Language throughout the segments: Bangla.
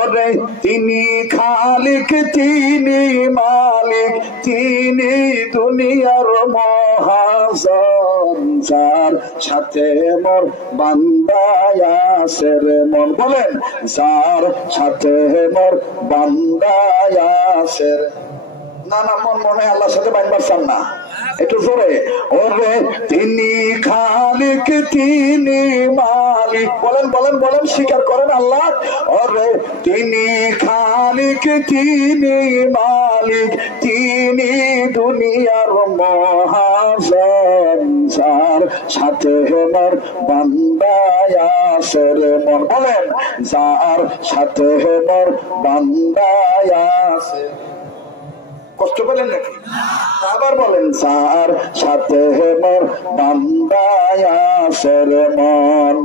ওরে তিনি খালিক, তিনি মালিক, তিনি দুনিয়ার মহাজন, যার সাথে মোর বান্দায় আছে রে মন। বলেন, যার সাথে মোর বান্দায় আছে। না না, মন মনে আল্লাহর সাথে বাঁধবার চান না, একটু জোরে। ওরে তিনি খালিক, তিনি মালিক। বলেন বলেন বলেন, স্বীকার করেন আল্লাহ। ওরে তিনি খালিক, তিনি মালিক, তিনি দুনিয়ার মহাজন, যার সাথে মোর বান্দায় আছে রে মন। বলেন, যার সাথে মোর বান্দায় আছে। কষ্ট পেলেন নাকি? আবার বলেন, যার সাথে মোর বান্দায় আছে রে মন।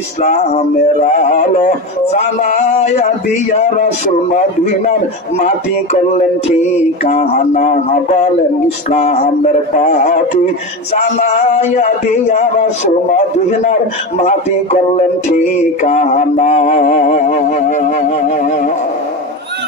ইসলামের আলো জানায়া দিয়া রাসূল মদিনার মাটি করলেন ঠিকানা। বলেন, ইসলামের পাটি জানায়া দিয়া রাসূল মদিনার মাটি করলেন ঠিকানা।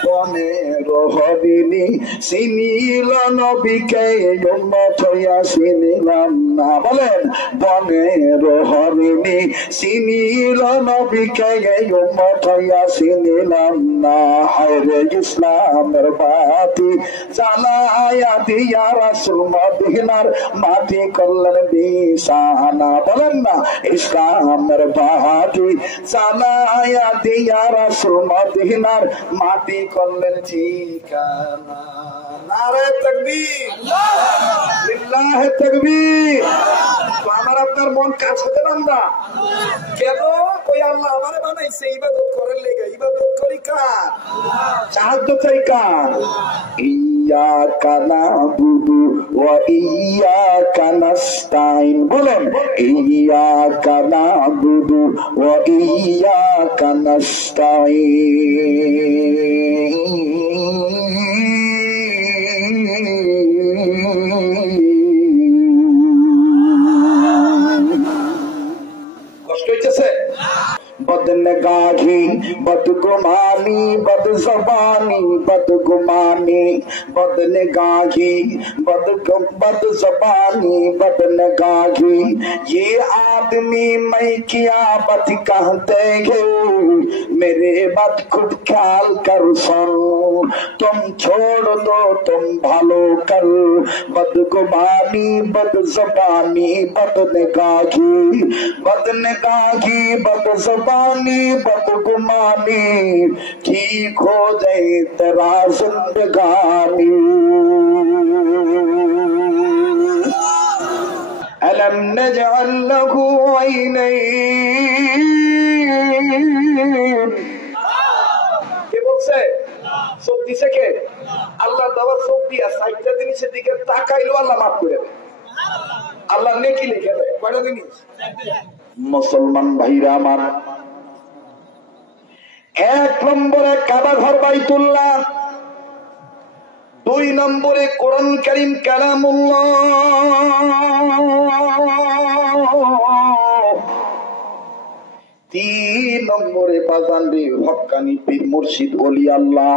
বনের হরিণী চিনিল নবীকে, উম্মত হইয়া চিনিলাম না। বলেন, বনের হরিণী চিনিল নবীকে, উম্মত হইয়া চিনিলাম না। হায়রে ইসলামের বাতি জ্বালায়া দিয়া রাসূল মদিনার মাটি করলেন বিছানা। বলেন না, ইসলামের বাতি জ্বালায়া দিয়া রাসূল মদিনার মাটি করলেন ঠিকানা। নারে তাকবীর, লিল্লাহে তাকবীর। তো আমার আপনার মন কাছে দেন না কেন? কই আল্লাহ আমারে বানাইছে ইবাদত করার লাগা। ইবাদত করি কার? সাহায্য চাই কার? ইয়াকা নাবুদু ওয়া ইয়াকা নাস্তাইন। বলেন, ইয়াকা নাবুদু ওয়া ইয়াকা নাস্তাইন। কষ্ট হইতেছে? बदनगाही बदगुमानी बदजबानी बदगुमानी बदनगाही बदजबानी बदनगाही ये आदमी मैं क़यामत कहते हैं मेरे बात खुद ख्याल कर सुन तुम छोड़ दो तुम भालो कर बदगुमानी बदजबानी बदनगाही बदनगाही बदजबानी बदगुमानी ठीक हो जाए तेरा जिंदगानी। अलम नजअल लहू ऐनैन। কে বলছে? চোখ দিছে কে? আল্লাহ দেওয়া চোখ দিয়া সাইটটা জিনিসের দিকে তাকাইলো আল্লাহ মাফ করে দেয়, আল্লাহ নেকি লিখে দেয়। কয়টা জিনিস? মুসলমান ভাইরা আমার, এক নম্বরে কাবা ঘর বাইতুল্লাহ, দুই নম্বরে কোরআন কারীম কালামুল্লাহ, তিন নম্বরে বাজানরে হক্কানি পীর মুর্শিদ ওলি আল্লাহ।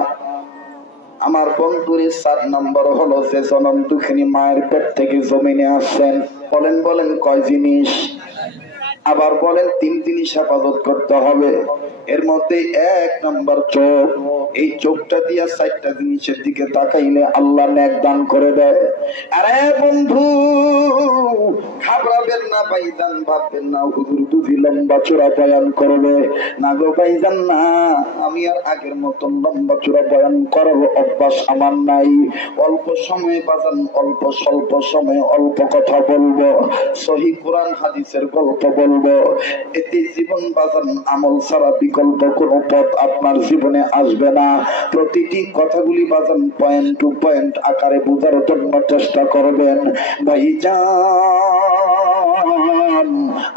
আমার বন্ধুরে চার নম্বর হলো যে জনম দুঃখিনী মায়ের পেট থেকে জমিনে আসছেন। বলেন বলেন কয় জিনিস? আবার বলেন তিন জিনিস হেফাজত করতে হবে। এর মধ্যে এক নম্বর চোখ। এই চোখটা দিয়া চারটা জিনিসের দিকে তাকাইলে আল্লাহ নেক দান করে দেয়। আরে বন্ধু ঘাবড়াবেন না ভাইজান, ভাববেন না হুজুর বুঝি লম্বা চূড়া বয়ান করবে। না গো ভাইজান না, আমি আর আগের মতন লম্বা চূড়া বয়ান করার অভ্যাস আমার নাই। অল্প সময় বাজান, অল্প স্বল্প সময় অল্প কথা বলবো, সহি কোরআন হাদিসের গল্প বলবো। এতে জীবন বাজান আমল ছাড়া বিকল্প কোন পথ আপনার জীবনে আসবে না। প্রতিটি কথাগুলি বাজান পয়েন্ট টু পয়েন্ট আকারে বোঝার জন্য চেষ্টা করবেন ভাইজান।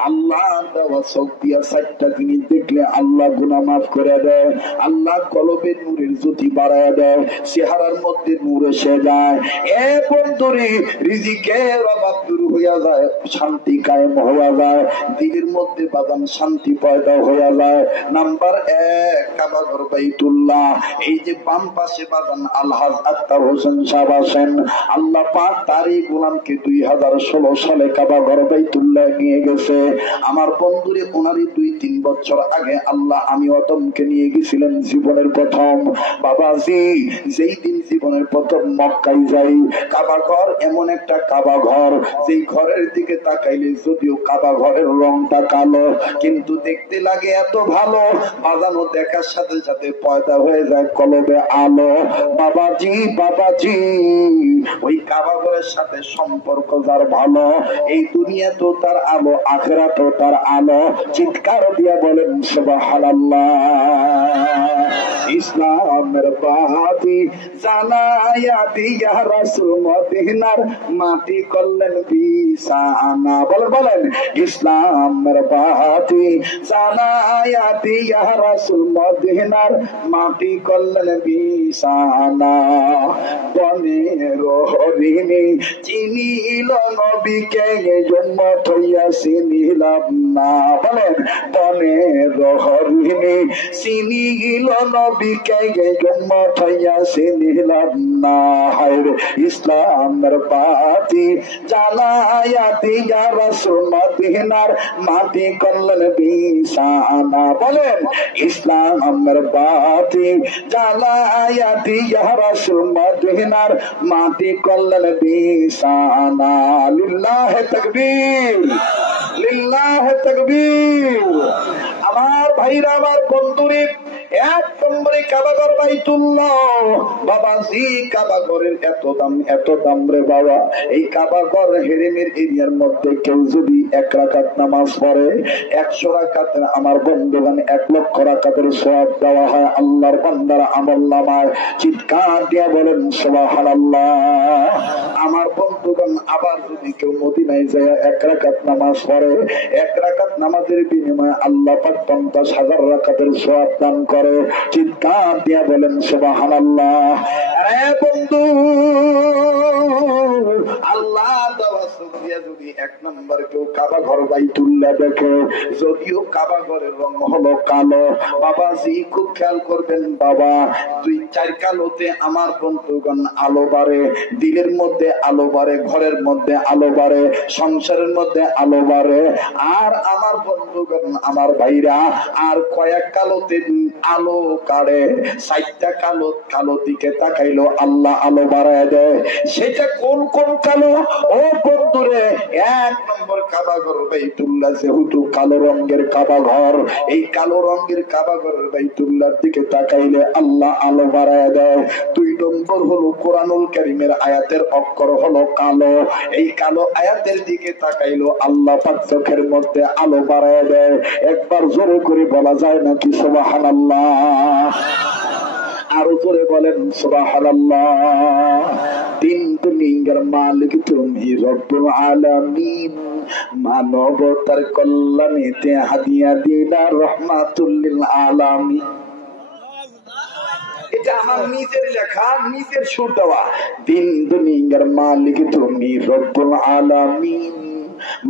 আল্লাহ দেওয়া চোখ দিয়া চারটা জিনিস দেখলে আল্লাহ গুনাহ মাফ করে দেয়, আল্লাহ কলবে নূরের জ্যোতি বাড়ায় দেয়, চেহারার মধ্যে নূর এসে যায়। এ বন্ধুরে রিজিকের অভাব দূর হইয়া যায়, শান্তি কায়েম হইয়া যায়, দিলের মধ্যে বাদান শান্তি পয়দা হইয়া যায়। নাম্বার 1 কাবা ঘর বাইতুল্লাহ। এই যে বাম পাশে বাদান আলহাজ আক্তার হোসেন সাহেব আছেন, আল্লাহ পাক তারই গোলামকে 2016 সালে কাবা ঘর বাইতুল্লাহ নিয়ে গেছে। আমার বন্ধুরে ওনারই 2-3 বছর আগে আল্লাহ আমি অতমকে নিয়ে গেছিলেন জীবনের প্রথম। বাবাজি যেই দিন জীবনের প্রথম মক্কায় যাই, কাবা ঘর এমন একটা কাবা ঘর, যেই ঘরের দিকে তাকাইলে যদিও কাবা ঘরের রংটা কালো, কিন্তু দেখতে লাগে এত ভালো, বাজানো দেখার সাথে সাথে পয়দা হয়ে যায় কলবে আলো। বাবাজি বাবাজি ওই কাবা ঘরের সাথে সম্পর্ক যার ভালো, এই দুনিয়া তো তার আলো, আখিরাত তো তার আলো। চিৎকার দিয়া বলেন সুবহানাল্লাহ। ইসলামের বাতি জানায়া দিয়া রাসূল মদিনার মাটি করলেন বিছানা। বলেন ইসলামের বাতি জানায়া দিয়া রাসূল মদিনার মাটি করলেন বিছানা। বনের হরিণী চিনিল নবীকে, উম্মত হইয়া চিনিলাম না। বলেন বনের হরিণী চিনিল নবীকে, উম্মত হইয়া চিনিলাম না। হায়রে ইসলামের বাতি জ্বালায়া দিয়া রাসূল মদিনার মাটি করলেন বিছানা। বলেন ইসলামের বাতি জ্বালায়া দিয়া রাসূল মদিনার মাটি করলেন বিছানা। লিল্লাহে তাকবীর, লিল্লাহে তাকবীর। আমার ভাইরা, আমার বন্ধুরে, 1 নম্বরে কাবা ঘর বাইতুল্লাহ। বাবাজি কাবা ঘরের এত দাম রে বাবা। এই কাবা ঘর হেরেমের এরিয়ার মধ্যে কেউ যদি 1 রাকাত নামাজ পড়ে, 100 রাকাতের আমার বন্ধুগণ 1 লক্ষ রাকাতের সওয়াব দেওয়া হয় আল্লাহর বান্দার আমলনামায়। চিৎকার দিয়ে বলেন সুবহানাল্লাহ। আমার বন্ধুগণ আবার যদি কেউ মদিনায় যায় 1 রাকাত নামাজ পড়ে, 1 রাকাত নামাজের বিনিময়ে আল্লাহ পাক 50,000 রাকাতের সওয়াব দান করে। চিৎকার দিয়ে বলেন সুবহানাল্লাহ। আরে বন্ধু, আল্লাহ দেওয়া সুবিধা যদি 1 নম্বর কেউ কাবা ঘর বাইতুল্লাহ দেখে, যদিও কাবা ঘরের রং হলো কালো, বাবাজি খুব খেয়াল করবেন বাবা, 2-4 কালোতে আমার বন্ধুগণ আলো বাড়ে, দিলের মধ্যে আলো বাড়ে, ঘরের মধ্যে আলো বাড়ে, সংসারের মধ্যে আলো বাড়ে। আর আমার বন্ধুগণ, আমার ভাইরা, আর কয়েক কালোতে আলো কাড়ে, 4টা কালো দিকে তাকাইলো আল্লাহ আলো বাড়ায় দেয়। সেটা কোন কোন কালো? ও বন্ধুরে, 1 নম্বর কাবা ঘর বাইতুল্লাহ যেহেতু কালো রঙের কাবা ঘর, এই কালো রঙের কাবা ঘরের বাইতুল্লাহর দিকে তাকাইলে আল্লাহ আলো বাড়ায় দেয়। 2 নম্বর হলো কোরআনুল কারীমের আয়াতের অক্ষর হলো কালো, এই কালো আয়াতের দিকে তাকাইলো আল্লাহ পাক চোখের মধ্যে আলো বাড়ায় দেয়। একবার জোরে করে বলা যায় নাকি সুবহানাল্লাহ? আরো জোরে বলেন সুবহানাল্লাহ। 3 দুনিয়ার মালিক তুমি রব্বুল আলামিন, মানবতার কল্যাণেতে হাদিয়া দিলা রহমাতুল লিল আলামিন। এটা আমার নিজের লেখা, নিজের সুর দেওয়া। 3 দুনিয়ার মালিক তুমি রব্বুল আলামিন,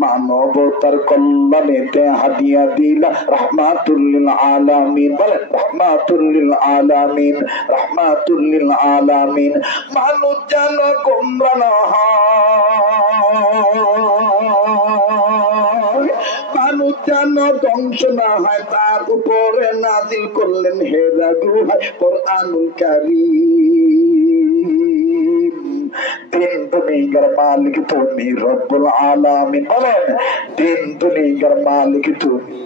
মানবতার কল্যাণেতে হাদিয়া দিলা রহমাতুল লিল আলামিন। বলেন রহমাতুল লিল আলামিন, রহমাতুল লিল আলামিন। মানুষ যেন গোমরা না হয়, মানুষ যেন ধ্বংস না হয়, তার উপরে নাজিল করলেন হে রাগুহায় কোরআনুল কারীম। 3 দুনিয়ার মালিক তুমি রব্বুল আলামিন। বলেন 3 দুনিয়ার মালিক তুমি।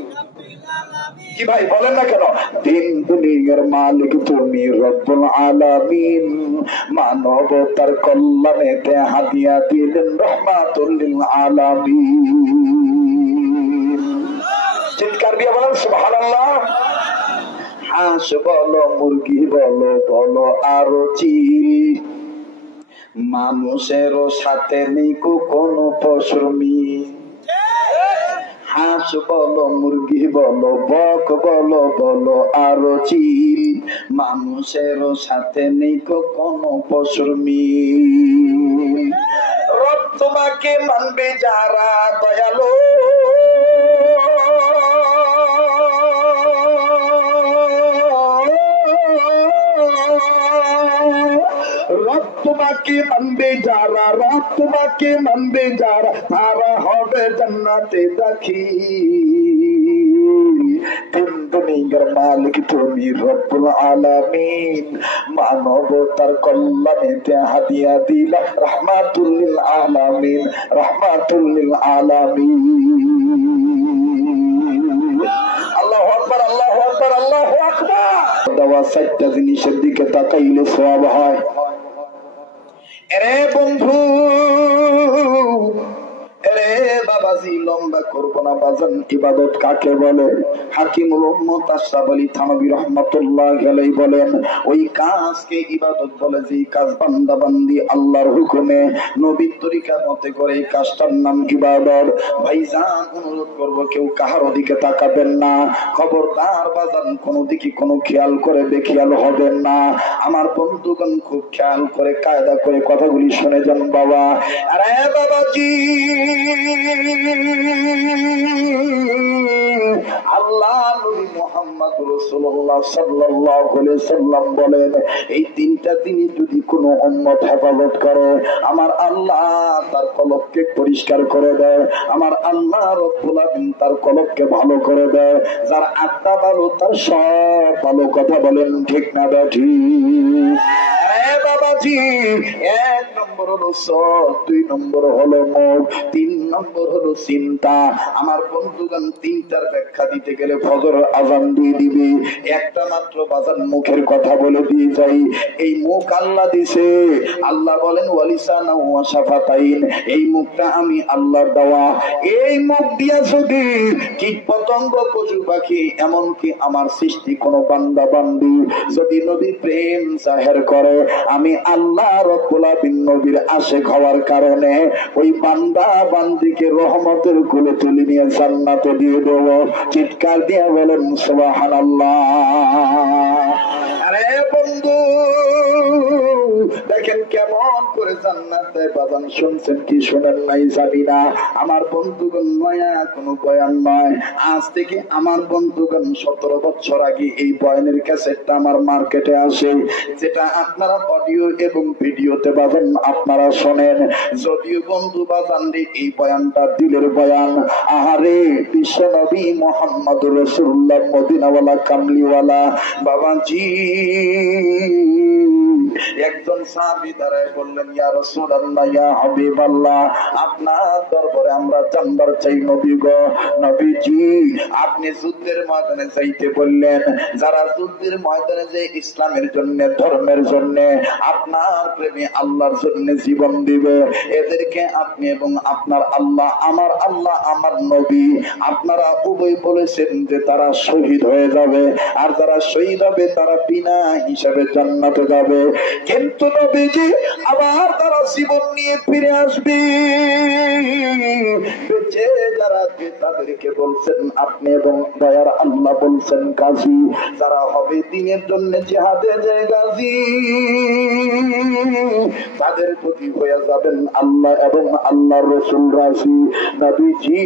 কি ভাই বলেন না কেন? 3 দুনিয়ার মালিক তুমি রব্বুল আলামিন, মানবতার কল্যাণেতে হাদিয়া দিলেন রহমাতুল লিল আলামিন। চিৎকার দিয়ে বলেন সুবহানাল্লাহ। হাঁস বলো, মুরগি বলো, বলো আরো চিল, মানুষেরও সাথে নেই কোনো পশুর মিল। হাঁস বলো, মুরগি বলো, বক বলো, বলো আরো চিল, মানুষেরও সাথে নেই কোনো পশুর মিল। রব্ব তোমাকে মানবে যারা দয়ালু, রব তোমাকে মানবে যারা, রব তোমাকে মানবে যারা, তারা হবে জান্নাতে দাখিল। তিন দুনিয়ার মালিক তুমি রব্বুল আলামিন, মানবতার কল্যাণেতে হাদিয়া দিলা রাহমাতুল লিল আলামিন, রাহমাতুল লিল আলামিন। আল্লাহু আকবার, আল্লাহু আকবার, আল্লাহু আকবার। দেওয়া চারটা জিনিসের দিকে তাকাইলে সওয়াব হয়। এরে বন্ধু, এরে বাবাজি, লম্বা করবো না বাজান। ইবাদত কাকে বলে? হাকিমুল উম্মত আশরাফ আলী থানভী রাহমাতুল্লাহি আলাইহি বলেন, ওই কাজকে ইবাদত বলে যে কাজ বান্দা বান্দি আল্লাহর হুকুমে নবীর তরিকা মতে করে, এই কাজটার নাম ইবাদত। ভাইজান অনুরোধ করব, কেউ কাহার দিকে তাকাবেন না, খবরদার বাজান, কোন দিকে কোনো খেয়াল করে বেখেয়াল হবেন না। আমার বন্ধুগণ খুব খেয়াল করে কায়দা করে কথাগুলি শুনে যান বাবা। আরে বাবাজি, আল্লাহ নবী মুহাম্মদ রাসূলুল্লাহ সাল্লাল্লাহু আলাইহি সাল্লাম বলেন, এই তিনটা জিনিস যদি কোনো উম্মত হেফাজত করে, আমার আল্লাহ তার কলবকে পরিষ্কার করে দেয়, আমার আল্লাহ রব্বুল আলামিন তার কলবকে ভালো করে দেয়। যার আত্মা ভালো তার সব ভালো। কথা বলেন ঠিক না ঠিক? বাবাজি, এক নম্বর হলো সব, দুই নম্বর হলো মুখ, তিন নম্বর হলো চিন্তা। আমার বন্ধুগণ, তিনটার ব্যাখ্যা দিতে গেলে ফজর আযান দিয়ে দিবে। একটা মাত্র বাজান মুখের কথা বলে দিয়ে যাই। এই মুখ আল্লাহ দিছে। আল্লাহ বলেন ওয়ালিসানা ওয়া শাফাতাইন, এই মুখটা আমি আল্লাহর দেওয়া। এই মুখ দিয়া যদি কীট পতঙ্গ, পশু পাখি, এমনকি আমার সৃষ্টি কোন বান্দা বান্দি যদি নবীর প্রেম জাহের করে, আমি আল্লাহ রব্বুল আলামিন নবীর আশিক হওয়ার কারণে ওই বান্দা বান্দিকে রহমতের কোলে তুলে নিয়ে জান্নাতে দিয়ে দেব। চিৎকার দিয়ে বলেন সুবহানাল্লাহ। আরে বন্ধু, দেখেন কেমন করে জান্নাতে বাজান। শুনছেন কি শুনেন নাই জানি না। আমার বন্ধুগণ, নয়া কোনো বয়ান নয়। আজ থেকে আমার বন্ধুগণ 17 বছর আগে এই বয়ানের ক্যাসেটটা আমার মার্কেটে আসে, যেটা আপনারা অডিও এবং ভিডিওতে বাজান আপনারা শোনেন। যদিও বন্ধু বাজান রে, এই বয়ানটা দিলের বয়ান। আহারে বিশ্ব নবী মুহাম্মদুর রাসূলুল্লাহ, মদিনাওয়ালা কামলিওয়ালা বাবাজি, একজন সাহাবী দাঁড়ায় বললেন, ইয়া রাসূলুল্লাহ, ইয়া হাবিবাল্লাহ, আপনার দরবারে আমরা জানবার চাই নবী গো। নবীজি, আপনি যুদ্ধের ময়দানে যাইতে বললেন। যারা যুদ্ধের ময়দানে যে ইসলামের জন্য, ধর্মের জন্য, আপনার প্রেমে আল্লাহর জন্য জীবন দিবে, এদেরকে আপনি এবং আপনার আল্লাহ, আমার আল্লাহ, আমার নবী, আপনারা উভয় বলেছেন যে তারা শহীদ হয়ে যাবে, আর যারা শহীদ হবে তারা বিনা হিসাবে জান্নাতে যাবে। কিন্তু নবীজি আবার তারা জীবন নিয়ে ফিরে আসবে। বেঁচে যারা তাদেরকে বলছেন আপনি এবং দয়ার আল্লাহ বলছেন গাজী। যারা হবে দিনের জন্য জিহাদে যে গাজী, তাদের প্রতি হয়ে যাবেন আল্লাহ এবং আল্লাহর রাসূল রাজি। নবীজি,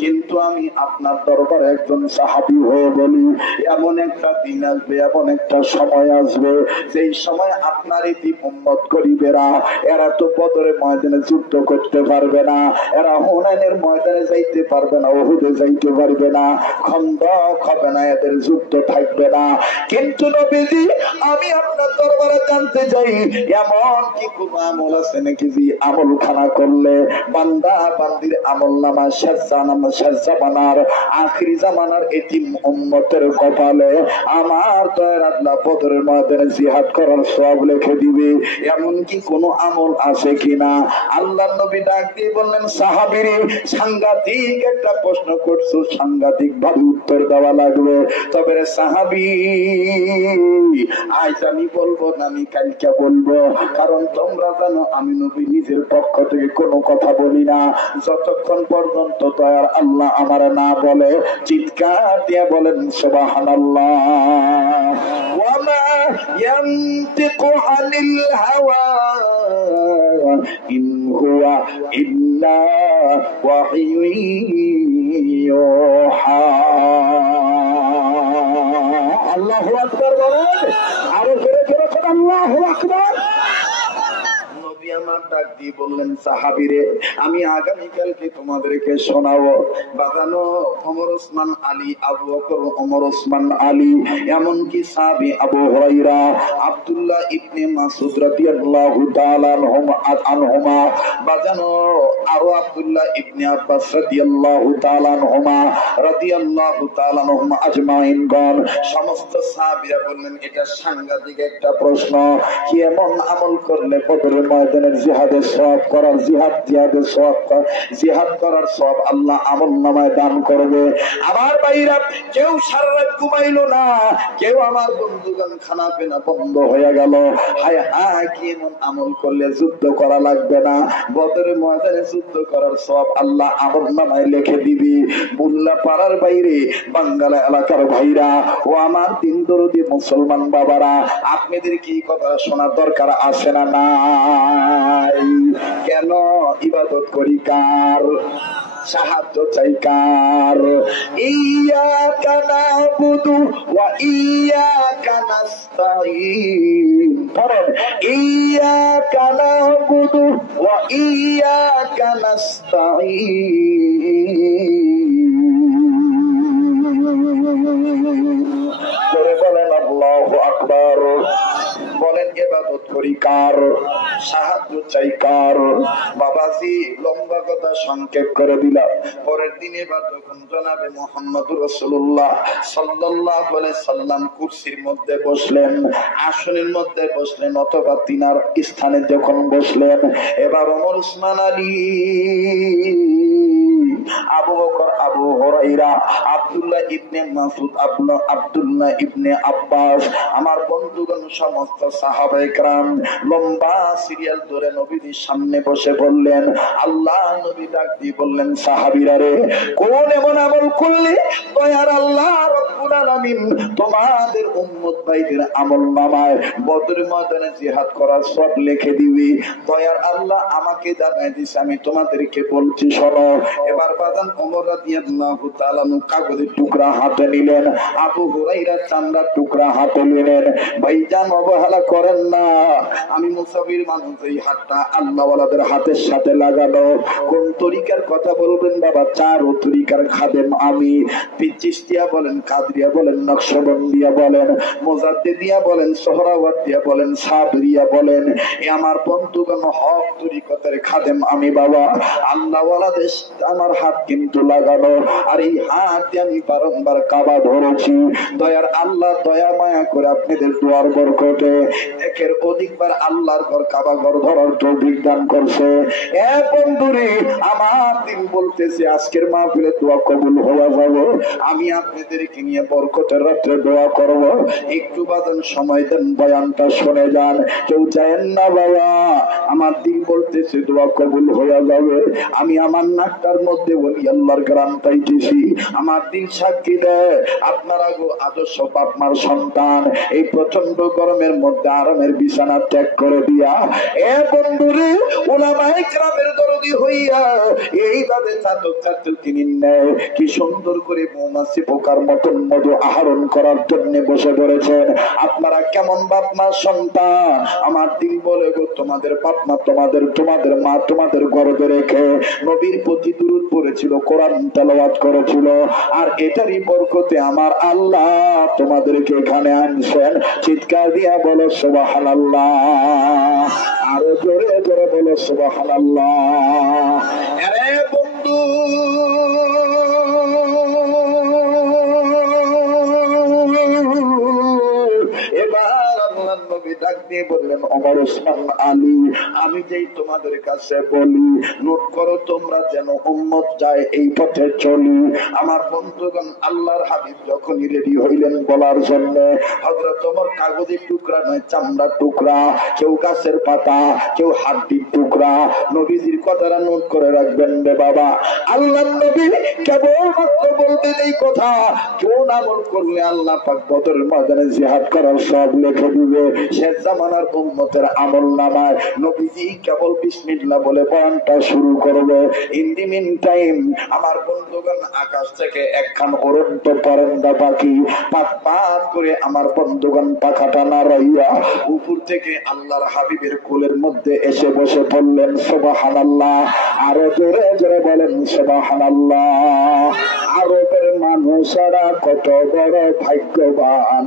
কিন্তু আমি আপনার দরবারে একজন সাহাবী হয়ে বলি, এমন একটা দিন আসবে, এমন একটা সময় আসবে, যেই সময় আপনার এই উম্মত গরিবেরা, এরা তো বদরের ময়দানে যুদ্ধ করতে পারবে না, এরা হুনাইনের ময়দানে যাইতে পারবে না, উহুদে যাইতে পারবে না, খন্দক হবে না, এদের যুদ্ধ থাকবে না। কিন্তু নবীজি, আমি আপনার দরবারে জানতে চাই, এমন কি কোন আমল আছে নাকি যে আমল খানা করলে বান্দা বান্দির আমল নামা জামানার আখিরি জামানার এতিম উম্মতের কপালে আমার দয়ার আল্লাহ বদরের ময়দানে জিহাদ করার সওয়াব লিখে দিবে? এমন কি কোন আমল আছে কিনা? আল্লাহর নবী ডাক দিয়ে বললেন, সাহাবীরে, সাংঘাতিক একটা প্রশ্ন করছো, সাংঘাতিক ভাবে উত্তর দেওয়া লাগবে। তবে রে সাহাবী, আজ আমি বলবো না, আমি কালকে বলবো, কারণ তোমরা জানো আমি নবী নিজের পক্ষ থেকে কোনো কথা বলি না যতক্ষণ পর্যন্ত দয়ার আল্লাহ আমার না বলে। চিৎকার দিয়ে বলেন সুবহানাল্লাহ। ওয়া মা ইয়ানতিকু আনিল হাওয়া ইন হুয়া ইল্লা ওয়াহিয়ুন ইউহা। আল্লাহু আকবার বলেন, আরো জোরে জোরে বলেন আল্লাহু আকবার। নবী আমার ডাক দিয়ে বললেন, সাহাবীরে আমি আগামীকালকে তোমাদেরকে শোনাবো। বাজানো ওমর ওসমান আলী, আবু বকর ওমর ওসমান আলী, এমনকি সাহাবী আবু হুরায়রা, আব্দুল্লাহ ইবনে মাসউদ রাদিয়াল্লাহু তাআলা আনহুমা, বাজানো আরো আব্দুল্লাহ ইবনে আব্বাস রাদিয়াল্লাহু তাআলা আনহুমা আজমাইন গণ, সমস্ত সাহাবীরা বললেন এটা সাংঘাতিক একটা প্রশ্ন, কি এমন আমল করলে বদরের ময়দানের জিহাদের সওয়াব করার জিহাদ করার সওয়াব আল্লাহ আমলনামায় দান করবে। আমার ভাইরা কেউ সারা রাত ঘুমাইলো না, কেউ আমার বন্ধুগণ খানা পিনা বন্ধ হয়ে গেল। হায় হায়, কি এমন আমল করলে যুদ্ধ করা লাগবে না, বদরের ময়দানে যুদ্ধ করার সওয়াব আল্লাহ আমলনামায় লিখে দিবি। বুল্লা পাড়ার বাইরে বাঙ্গালা এলাকার ভাইরা ও আমার দিন দরদি মুসলমান বাবারা, আপনাদের কি কথা শোনার দরকার আছে না নাই? কেন ইবাদত করি কার? সাহায্য চাই কার? ইয়াকা নাবুদু ওয়া ইয়াকা নাস্তাঈন। পড়েন, ইয়াকা নাবুদু ওয়া ইয়াকা নাস্তাঈন। জোরে বলেন আল্লাহু আকবার। বলেন ইবাদত করি কার? সাহায্য চাই কার? বাবাজি লম্বা কথা সংক্ষেপ করে দিলাম। পরের দিন এবার যখন জনাবে মুহাম্মদুর রাসূলুল্লাহ সাল্লাল্লাহু আলাইহি সাল্লাম কুরসির মধ্যে বসলেন, আসনের মধ্যে বসলেন, অথবা তিনার স্থানে যখন বসলেন, এবার ওমর ওসমান আলী, আবু বকর, আবু হুরায়রা, আব্দুল্লাহ ইবনে মাসউদ, আব্দুল্লাহ ইবনে আব্বাস, আমার বন্ধুগণ সমস্ত সাহাবায়ে কেরাম লম্বা সিরিয়াল ধরে নবীর সামনে বসে বললেন। আল্লাহ নবী ডাক দিয়ে বললেন, সাহাবীরা রে, কোন এমন আমল করলে দয়ার আল্লাহ রব্বুল আলামিন তোমাদের উম্মত ভাইদের আমলনামায় বদর ময়দানে জিহাদ করার সব লিখে দিবি? দয়ার আল্লাহ আমাকে জানাই দিয়েছে, আমি তোমাদেরকে বলছি শোনো। এবার বাজান ওমর রাদিয়াল্লাহু তাআলা কাগজের টুকরা হাতে নিলেন, আবু হুরায়রা চামড়ার টুকরা হাতে নিলেন। ভাইজান অবহেলা করেন না, আমি মুসাফির মানুষ, এই হাতটা আল্লাহওয়ালাদের হাতের সাথে লাগানো। কোন তরিকার কথা বলবেন বাবা? চার তরিকার খাদেম আমি। চিশতিয়া বলেন, কাদরিয়া বলেন, নকশবন্দিয়া বলেন, মুজাদ্দিদিয়া বলেন, সোহরাওয়ার্দিয়া বলেন, সাদরিয়া বলেন, এ আমার বন্ধুগণ হক তরিকতের খাদেম আমি বাবা। আল্লাহওয়ালাদের আমার হাত কিন্তু লাগানো, আর এই হাত আমি বারংবার কাবা ধরেছি। দয়ার আল্লাহ দয়া মায়া করে আপনাদের দোয়ার বরকতে একের অধিকবার আল্লাহর ঘর কাবা ঘর ধরার তৌফিক দান করছে। এ বন্ধুরে, আমার দিন বলতেছে আজকের মাহফিলে দোয়া কবুল হওয়া যাবে। আমি আপনাদেরকে নিয়ে বরকতের রাত্রে দোয়া করব। একটু বাদান সময় দেন, বয়ানটা শুনে যান। কেউ চায়েন না বাবা, আমার দিন বলতেছে দোয়া কবুল হয়ে যাবে। আমি আমার নাকটার মধ্যে বলি আল্লাহর গ্রাম পাইতেছি। আমার দিন সাক্ষী দেয়, আপনারা গো আদর্শ বাপ মার সন্তান, এই প্রচন্ড গরমের মধ্যে আরামের বিছানা ত্যাগ করে দিয়া এ বন্ধুরে উলামায়ে কেরামের দরদি হইয়া এইভাবে চাতক চাতক কিনিন নেয়, কি সুন্দর করে মৌমাছি পোকার মতন মধু আহরণ করার জন্য বসে পড়েছেন। আপনারা কেমন বাপ মার সন্তান? আমার দিন বলে গো, তোমাদের বাপ মা, তোমাদের মা তোমাদের গর্ভে রেখে নবীর প্রতি দুরূদ পড়েছিল, কোরআন তেলাওয়াত করেছিল, আর এটারই বরকতে আমার আল্লাহ তোমাদেরকে এখানে আনছেন। চিৎকার দিয়া বলো সুবহানাল্লাহ, আরো জোরে জোরে বলো সুবহানাল্লাহ। আরে বন্ধু, এবার আল্লাহর নবী ডাক দিয়ে বললেন, ওমর ওসমান আলী, আমি যেই তোমাদের কাছে বলি, নোট করো তোমরা যেন উম্মত যায় এই পথে চলি। আমার বন্ধুগণ, আল্লাহর হাবিব যখনই রেডি হইলেন বলার জন্য, হযরত ওমর কাগজের টুকরা নয়, চামড়ার টুকরা, কেউ গাছের পাতা, কেউ হাড্ডির টুকরা, নবীজির কথাটা নোট করে রাখবেন রে বাবা। আল্লাহর নবী কেবলমাত্র বলবেন এই কথা, কোন আমল করলে আল্লাহ পাক বদরের ময়দানে জিহাদ করার সব লিখে দিবে। শেষ জামানার উম্মতের আমলনামায় নবীজি কেবল বিসমিল্লাহ বলে বয়ানটা শুরু করবে। ইন দি মিন টাইম আমার বন্ধুগণ আকাশ থেকে একখান উড়ন্ত পরন্দা পাখি পাত পাত করে আমার বন্ধুগণ পাখাটা নাড়াইয়া উপর থেকে আল্লাহর হাবিবের কোলের মধ্যে এসে বসে পড়লেন। সুবহানাল্লাহ, আরো জোরে জোরে বলেন সুবহানাল্লাহ। আরবের মানুষেরা কত বড় ভাগ্যবান,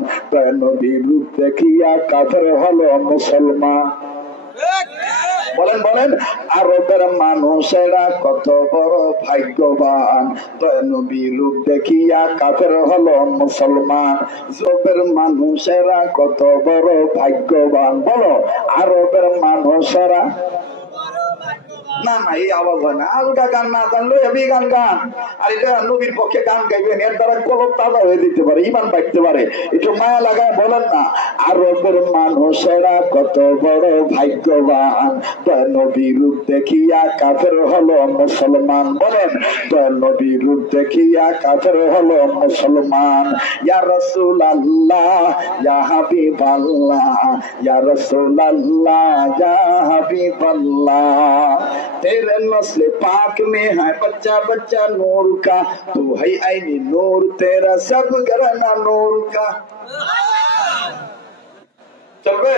নবীর রূপ দেখিয়া কাফের হলো মুসলমান। বলেন বলেন, আরবের মানুষেরা কত বড় ভাগ্যবান, নবীর রূপ দেখিয়া কাফের হলো মুসলমান। জবের মানুষেরা কত বড় ভাগ্যবান, বলো আরবের মানুষেরা। না না, এই আওয়াজ হয় না। আলগা গান না জানলো এবি গান গান, আর এটা নবীর পক্ষে গান গাইবেন, এর দ্বারা কলম তাজা হয়ে দিতে পারে, ইমান বাড়তে পারে। একটু মায়া লাগায় বলেন না, আরবের মানুষেরা কত বড় ভাগ্যবান, নবীর রূপ দেখিয়া কাফের হলো মুসলমান। বলেন, নবীর রূপ দেখিয়া কাফের হলো মুসলমান। ইয়া রাসূলুল্লাহ ইয়া হাবিবাল্লাহ, ইয়া রাসূলুল্লাহ ইয়া হাবিবাল্লাহ, तेरे नस्ल पाक में है बच्चा बच्चा नूर का, तू है आईनी नूर, तेरा सब घराना नूर का। चलबे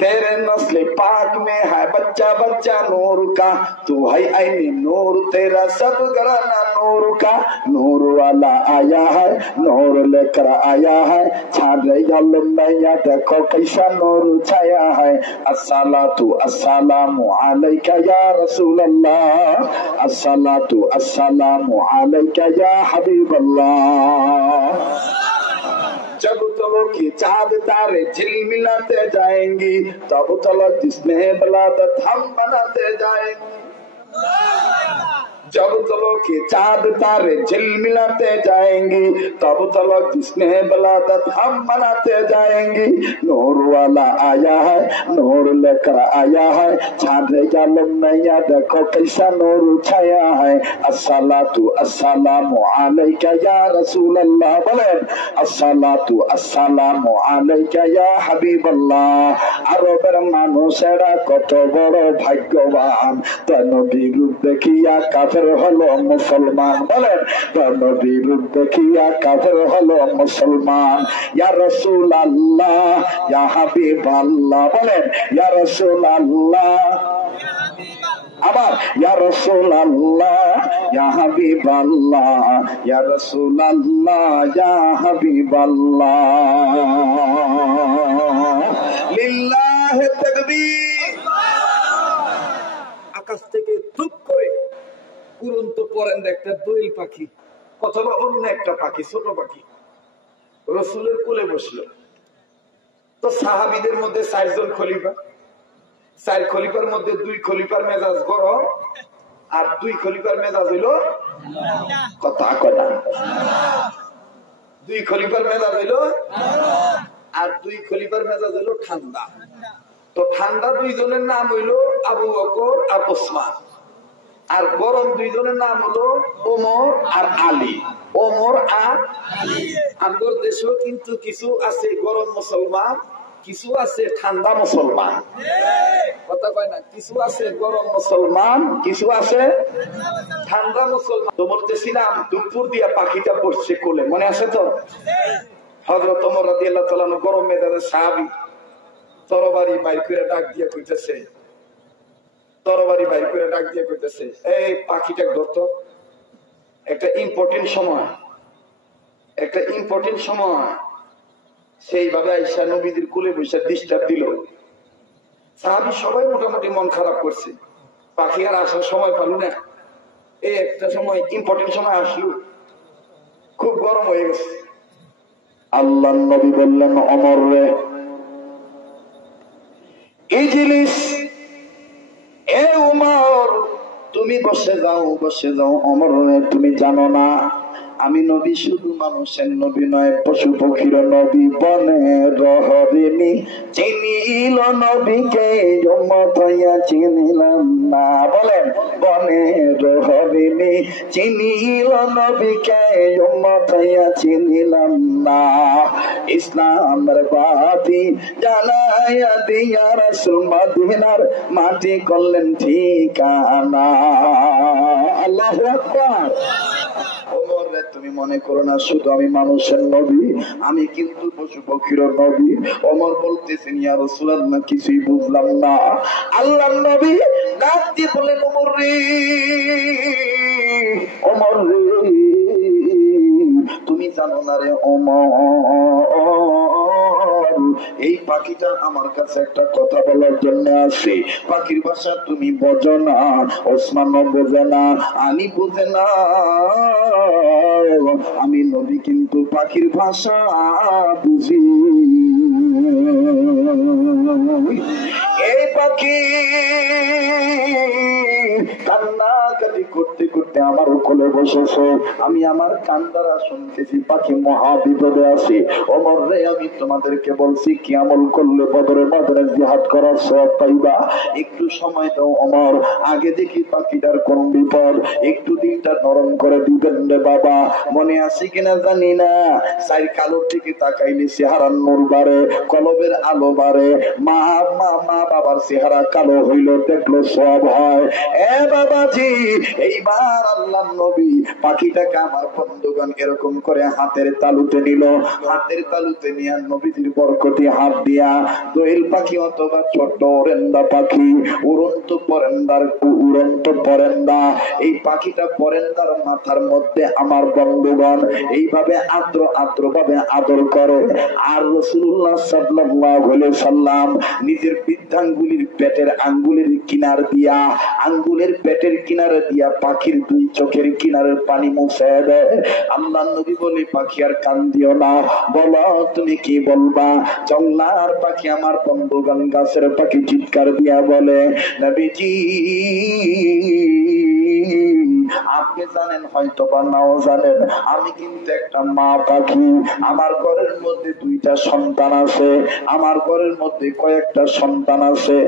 तेरे नस्ल पाक में है बच्चा बच्चा नूर का, तू है आईनी नूर, तेरा सब घराना नूर का। नूर वाला आया है, नूर लेकर आया है, छाड़े जालम नैया देखो कैसा नूर छाया है। अस्सलातु अस्सलामु अलैका या रसूल अल्लाह, अस्सलातु अस्सलामु अलैका या हबीब अल्लाह। जब तलो की चाँद तारे झिलमिलाते जाएंगी, तब तलक जिसमें बलादत हम बनाते जाएंगे। जब तलक की चाँद तारे झिलमिलाते जाएंगी, तब तलक जिसमें बलादत हम बनाते जाएंगी। नूर वाला आया है, नूर लेकर आया है, छाड़े जालम नैया देखो कैसा नूर छाया है। अस्सलातु अस्सलामु अलैका या रसूल अल्लाह, बोले अस्सलातु अस्सलामु अलैका या हबीब अल्लाह। আরবের মানুষেরা কত বড় ভাগ্যবান, নবীর রূপ দেখিয়া কাফের হলো মুসলমান। বলেন, নবীর রূপ দেখিয়া কাফের হলো মুসলমান। ইয়া রাসূলুল্লাহ ইয়া হাবিবাল্লাহ, বলেন ইয়া রাসূলুল্লাহ, আবার ইয়া রাসূলুল্লাহ ইয়া হাবিবাল্লাহ, ইয়া রাসূলুল্লাহ ইয়া হাবিবাল্লাহ। লিল্লাহি তাকবীর। আকাশ থেকে ধুপ করে উড়ন্ত পরেন্দা একটা দোয়েল পাখি অথবা অন্য একটা পাখি, ছোট পাখি রাসূলের কোলে বসলো। তো সাহাবীদের মধ্যে 4 জন খলিফা, 4 খলিফার মধ্যে 2 খলিফার মেজাজ গরম, আর 2 খলিফার মেজাজ হইল কথা কনা। 2 খলিফার মেজাজ হইল, আর 2 খলিফার মেজাজ হইল ঠান্ডা। তো ঠান্ডা 2 জনের নাম হইল আবু বকর আর ওসমান, আর গরম 2 জনের নাম হলো ওমর আর আলী। ওমর আর আলী। আমাদের দেশেও কিন্তু কিছু আছে গরম মুসলমান, কিছু আছে ঠান্ডা মুসলমান। কথা কয় না, কিছু আছে গরম মুসলমান, কিছু আছে ঠান্ডা মুসলমান। তো বলতেছিলাম দুপুর দিয়া পাখিটা বসছে কোলে, মনে আছে তো? হযরত ওমর রাদিয়াল্লাহু তাআলা গরম মেজাজের সাহাবী, তরবারি বাইর করে ডাক দিয়ে কইতেছে, তরবারি বাইর করে ডাক দিয়ে কইতেছে, এই পাখিটা ধরতো, একটা ইম্পর্টেন্ট সময়, একটা ইম্পর্টেন্ট সময়। সেইভাবে আয়েশা নবীদের কোলে বসে ডিস্টার্ব দিল। সাহাবী সবাই মোটামুটি মন খারাপ করছে, পাখি আর আসার সময় পালু না। এই একটা সময় ইম্পর্টেন্ট সময় আসলো, খুব গরম হয়ে গেছে। আল্লাহর নবী বললেন, ওমর রে ইজলিস, এ ওমর তুমি বসে যাও, বসে যাও। ওমর রে তুমি জানো না আমি নবী শুধু মানুষের নবী নয়, পশু পক্ষীর নবী। বনের হরিণী চিনিল নবীকে, উম্মত হইয়া চিনিলাম না। বলেন, বনের হরিণী চিনিল নবীকে, উম্মত হইয়া চিনিলাম না। ইসলামের বাতি জ্বালাইয়া দিয়া রাসূল মদিনার মাটি করলেন ঠিকানা। আল্লাহু আকবার। ওমর রে, তুমি মনে করো না শুধু আমি মানুষের নবী, আমি কিন্তু পশু পক্ষীর নবী। ওমর বলতেছেন, ইয়া রাসূলুল্লাহ, কিছুই বুঝলাম না। আল্লাহর নবী ডাক দিয়ে বলেন, ওমর রে, ওমর রে, তুমি জানো না রে ওমর, এই পাখিটা আমার কাছে একটা কথা বলার জন্য আসে। পাখির ভাষা তুমি বোঝো না, ওসমানও বোঝে না, আলী বোঝে না, আমি নবী কিন্তু পাখির ভাষা বুঝি। এই পাখি কান্নাকাটি করতে করতে আমার কোলে বসেছে, আমি আমার কান্দারা শুনতেছি পাখি মহা বিপদে আছে। ওমর রে, আমি তোমাদেরকে বলছি কি আমল করলে বদরে জিহাদ করার সওয়াব পাইবা, একটু সময় দাও ওমর, আগে দেখি পাখিটার কোন বিপদ, একটু দিনটা নরম করে দিবেন রে বাবা। মনে আছে কিনা জানি না, চার কালো থেকে তাকাইলে চেহারার নূর বাড়ে, কলবের আলো বাড়ে। মা বাবার চেহারা কালো হইল, দেখলো সব হয়। এ বাবাজি, এইবার আল্লাহর নবী পাখিটাকে আমার বন্ধুগণ এরকম করে হাতের তালুতে নিল, হাতের তালুতে নিয়ে নবীজির বরকতি হাত দিয়া, দোয়েল পাখি অথবা ছোট ওরেন্দা পাখি, উড়ন্ত পরেন্দা, এই পাখিটা পরেন্দার মাথার মধ্যে আমার বন্ধুগণ এইভাবে আদ্র ভাবে আদর করে। আর রাসূলুল্লাহ সাল্লাল্লাহু আলাইহি সাল্লাম নিজের বৃদ্ধাঙ্গুলির পেটের আঙ্গুলের কিনার দিয়া, আঙ্গুলের পেটের কিনারে দিয়া পাখির দুই চোখের কিনারের পানি মুছে দেয়। আল্লাহর নবী বলে, পাখি আর কান্দিও না, বলো তুমি কি বলবা। জংলার পাখি আমার বন্ধুগণ, গাছের পাখি চিৎকার দিয়া বলে, নবীজি আপনি জানেন হয়তো বা নাও জানেন, আমি কিন্তু একটা মা পাখি। আমার ঘরের মধ্যে দুইটা সন্তান আছে, আমার ঘরের মধ্যে কয়েকটা সন্তান আছে।